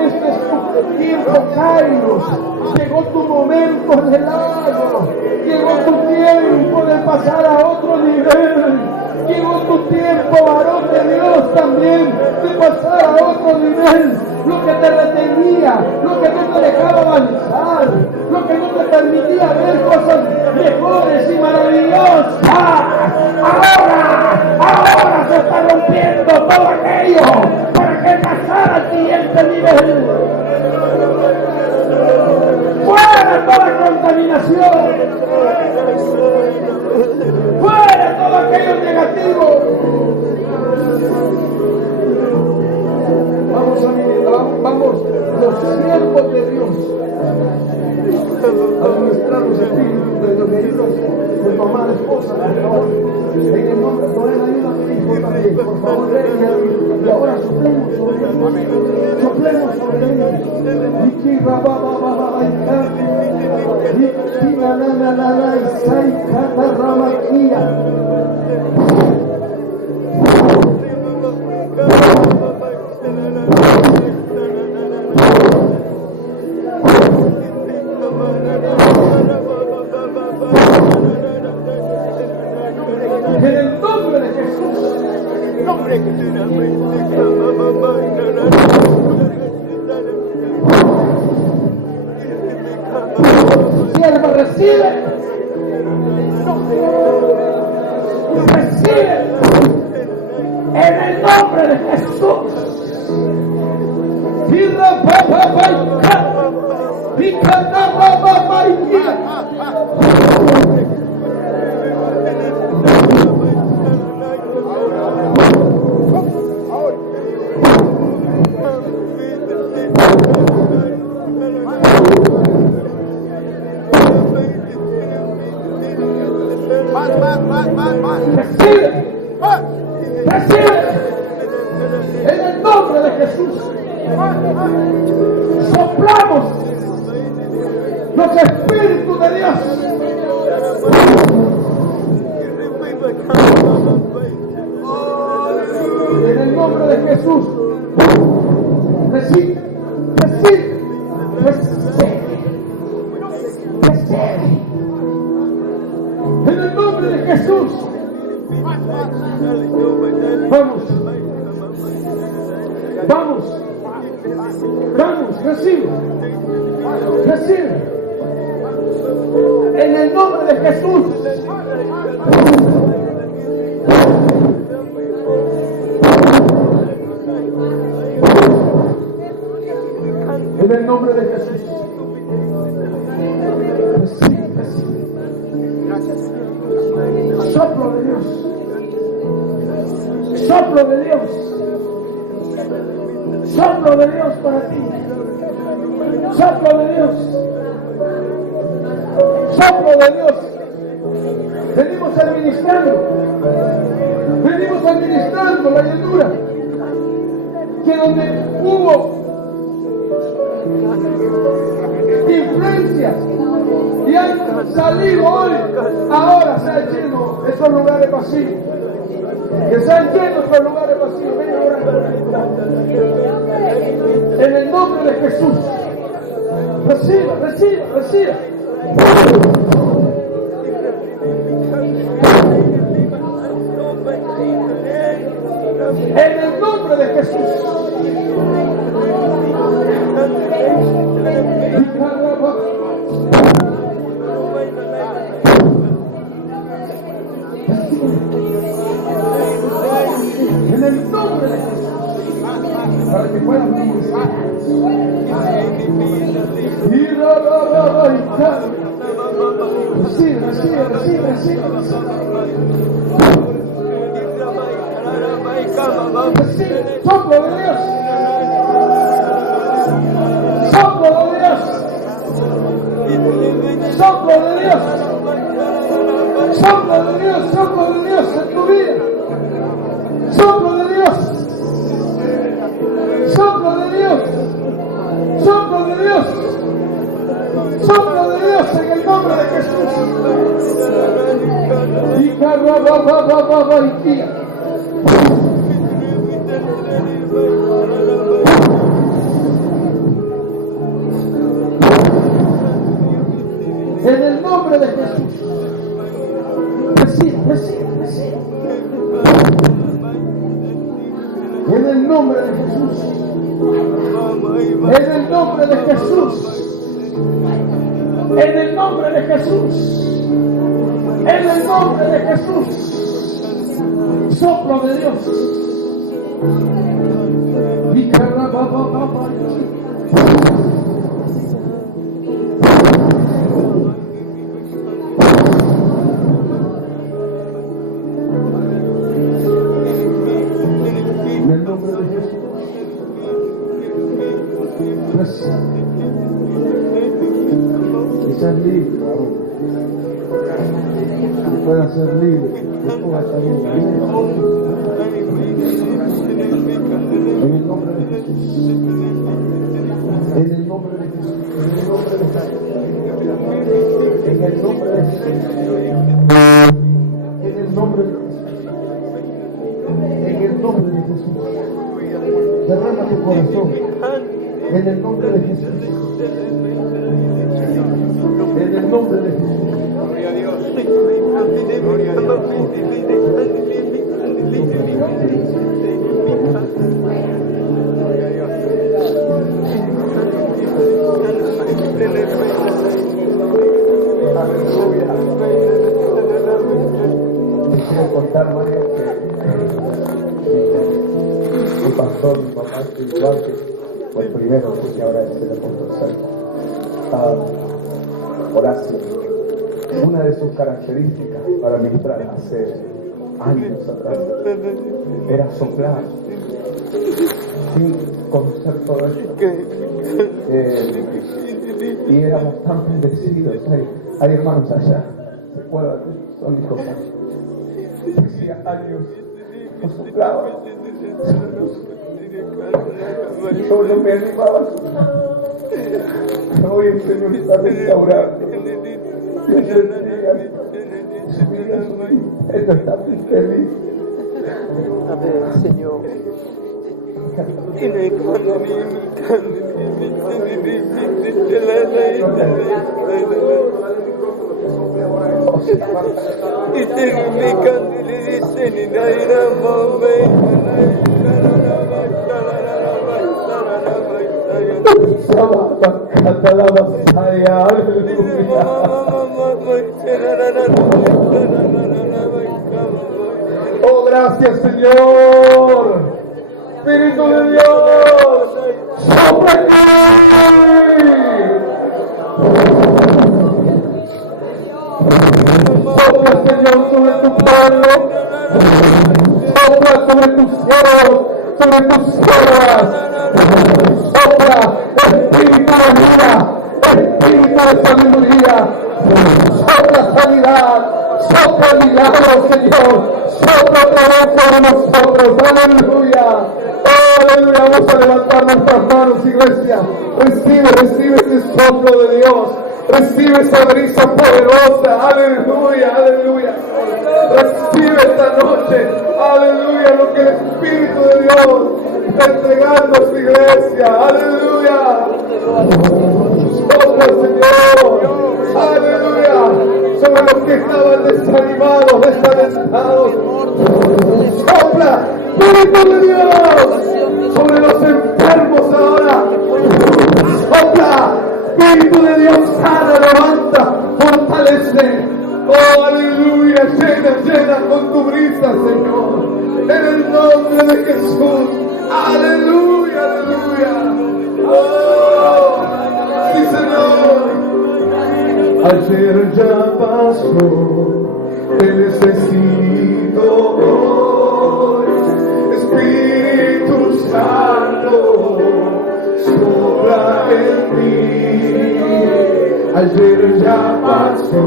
Este es tu tiempo, Kairos. Llegó tu momento anhelado. Llegó tu tiempo de pasar a otro nivel. Llegó tu tiempo, varón de Dios, también de pasar a otro nivel. Lo que te retenía, lo que no te dejaba avanzar, lo que no te permitía ver cosas mejores y maravillosas. Ahora se está rompiendo todo aquello para que pasara al siguiente nivel. Fuera toda contaminación, fuera todo aquello negativo. Vamos, los siervos de Dios, administrar los espíritus de los heridos de mamá, de esposa, por favor. En el nombre de Dios, ayuda a mi hijo también, por favor, ven y ahora soplemos sobre ellos, soplemos sobre ellos. Iki rababa iki na isai kataramakia. En el nombre de Jesús. Sierva, recibe. Recibe. En el nombre de Jesús. Recibe en el nombre de Jesús. Soplamos los espíritus de Dios. En el nombre de Jesús. Recibe. En el nombre de Jesús. Vamos, recibe. En el nombre de Jesús. En el nombre de Jesús. Recibe. Soplo de Dios. Soplo de Dios. Soplo de Dios para ti. Soplo de Dios. Soplo de Dios. Venimos administrando la llenura. Que donde hubo influencias y han salido hoy, ahora se han lleno esos lugares vacíos. Que se han lleno esos lugares vacíos. Ven ahora. En el nombre de Jesús. Reciba. En el nombre de Jesús. En el nombre de Jesús. Para que puedan ministrar. Recibe. Soplo de Dios. Soplo de Dios en tu vida. Soplo de Dios. Soplo de Dios en el nombre de Jesús. En el nombre de Jesús. Recibe. En el nombre de Jesús. En el nombre de Jesús. En el nombre de Jesús. En el nombre de Jesús. Soplo de Dios. En el nombre de Jesús. Y ser libre. Pueda ser libre. En el nombre de Jesús. En el nombre de Jesús. En el nombre de Jesús. En el nombre de Jesús. En el nombre de Jesús. Derrama tu corazón. En el nombre de Jesús. En el nombre de Jesús. Gloria a Dios. Gloria a Dios. Quiero contar, Mario, que mi pastor, mi papá espiritual, que fue el primero, que ahora es el tercero, Horacio, una de sus características para ministrar hace años atrás era soplar sin conocer todo esto. Y éramos tan bendecidos. Hay hermanos allá, se acuerdan, son hijos. Hacía años no soplaba. Yo no me animaba a soplar. Pero hoy el Señor está restaurando. Yo sentía su vida, Él está muy feliz. Amén, Señor. Oh, gracias, Señor. Espíritu de Dios, sopla en mí. Sopla, Señor, sobre tu pueblo. Sopla sobre tus cielos, sobre tus siervas. Sopla, espíritu de vida, espíritu de sabiduría. Sopla sanidad, sopla milagros, Señor. Sopla poder sobre nosotros. Aleluya. Aleluya. Vamos a levantar nuestras manos, iglesia. Recibe ese soplo de Dios. Recibe esa brisa poderosa. Aleluya, aleluya. Recibe esta noche. Aleluya. Lo que el Espíritu de Dios está entregando a su iglesia. Aleluya. Sopla, Señor. Aleluya. Sobre los que estaban desanimados, desalentados. Sopla, Espíritu de Dios, sobre los enfermos ahora. Sopla, Espíritu de Dios, sana, levanta, fortalece. Oh, aleluya, llena con tu brisa, Señor. En el nombre de Jesús. Aleluya, aleluya. Oh, sí, Señor. Ayer ya pasó, te necesito hoy. Espíritu Santo, sopla en mí. Ayer ya pasó,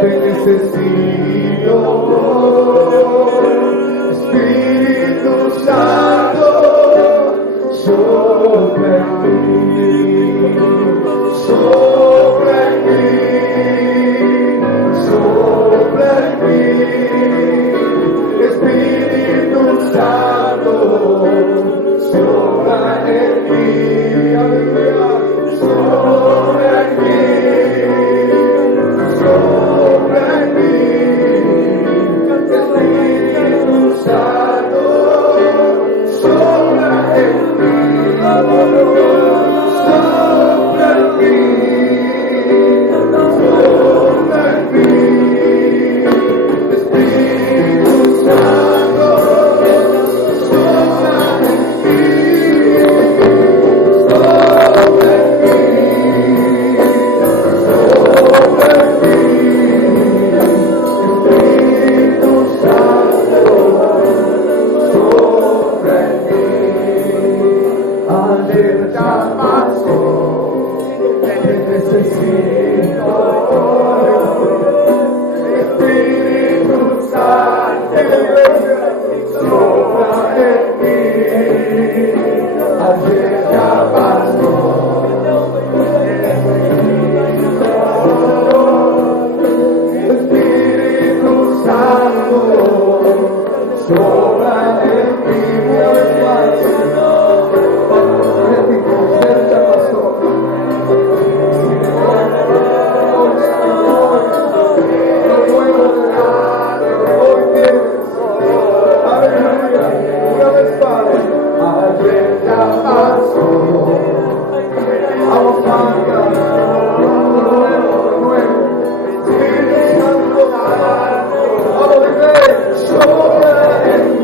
te necesito hoy. Espíritu Santo, sopla en mí. Sopla en mí, sopla en mí, Espíritu Santo, sopla en mí, aleluya, sopla en mí, sopla en mí. sobra en mí una vez más. Profético, cerca, pastor. Lo nuevo de Dios, hoy tienes. Aleluya, una vez más. Ayer ya pasó. Vamos a cantar. Lo nuevo. Espíritu Santo, vamos a ver, sobra en mí.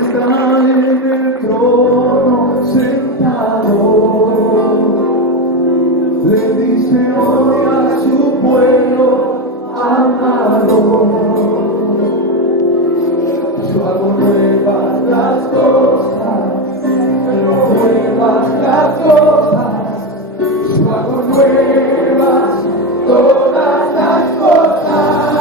está en el trono sentado, le dice hoy a su pueblo amado, yo hago nuevas las cosas, nuevas las cosas, yo hago nuevas todas las cosas.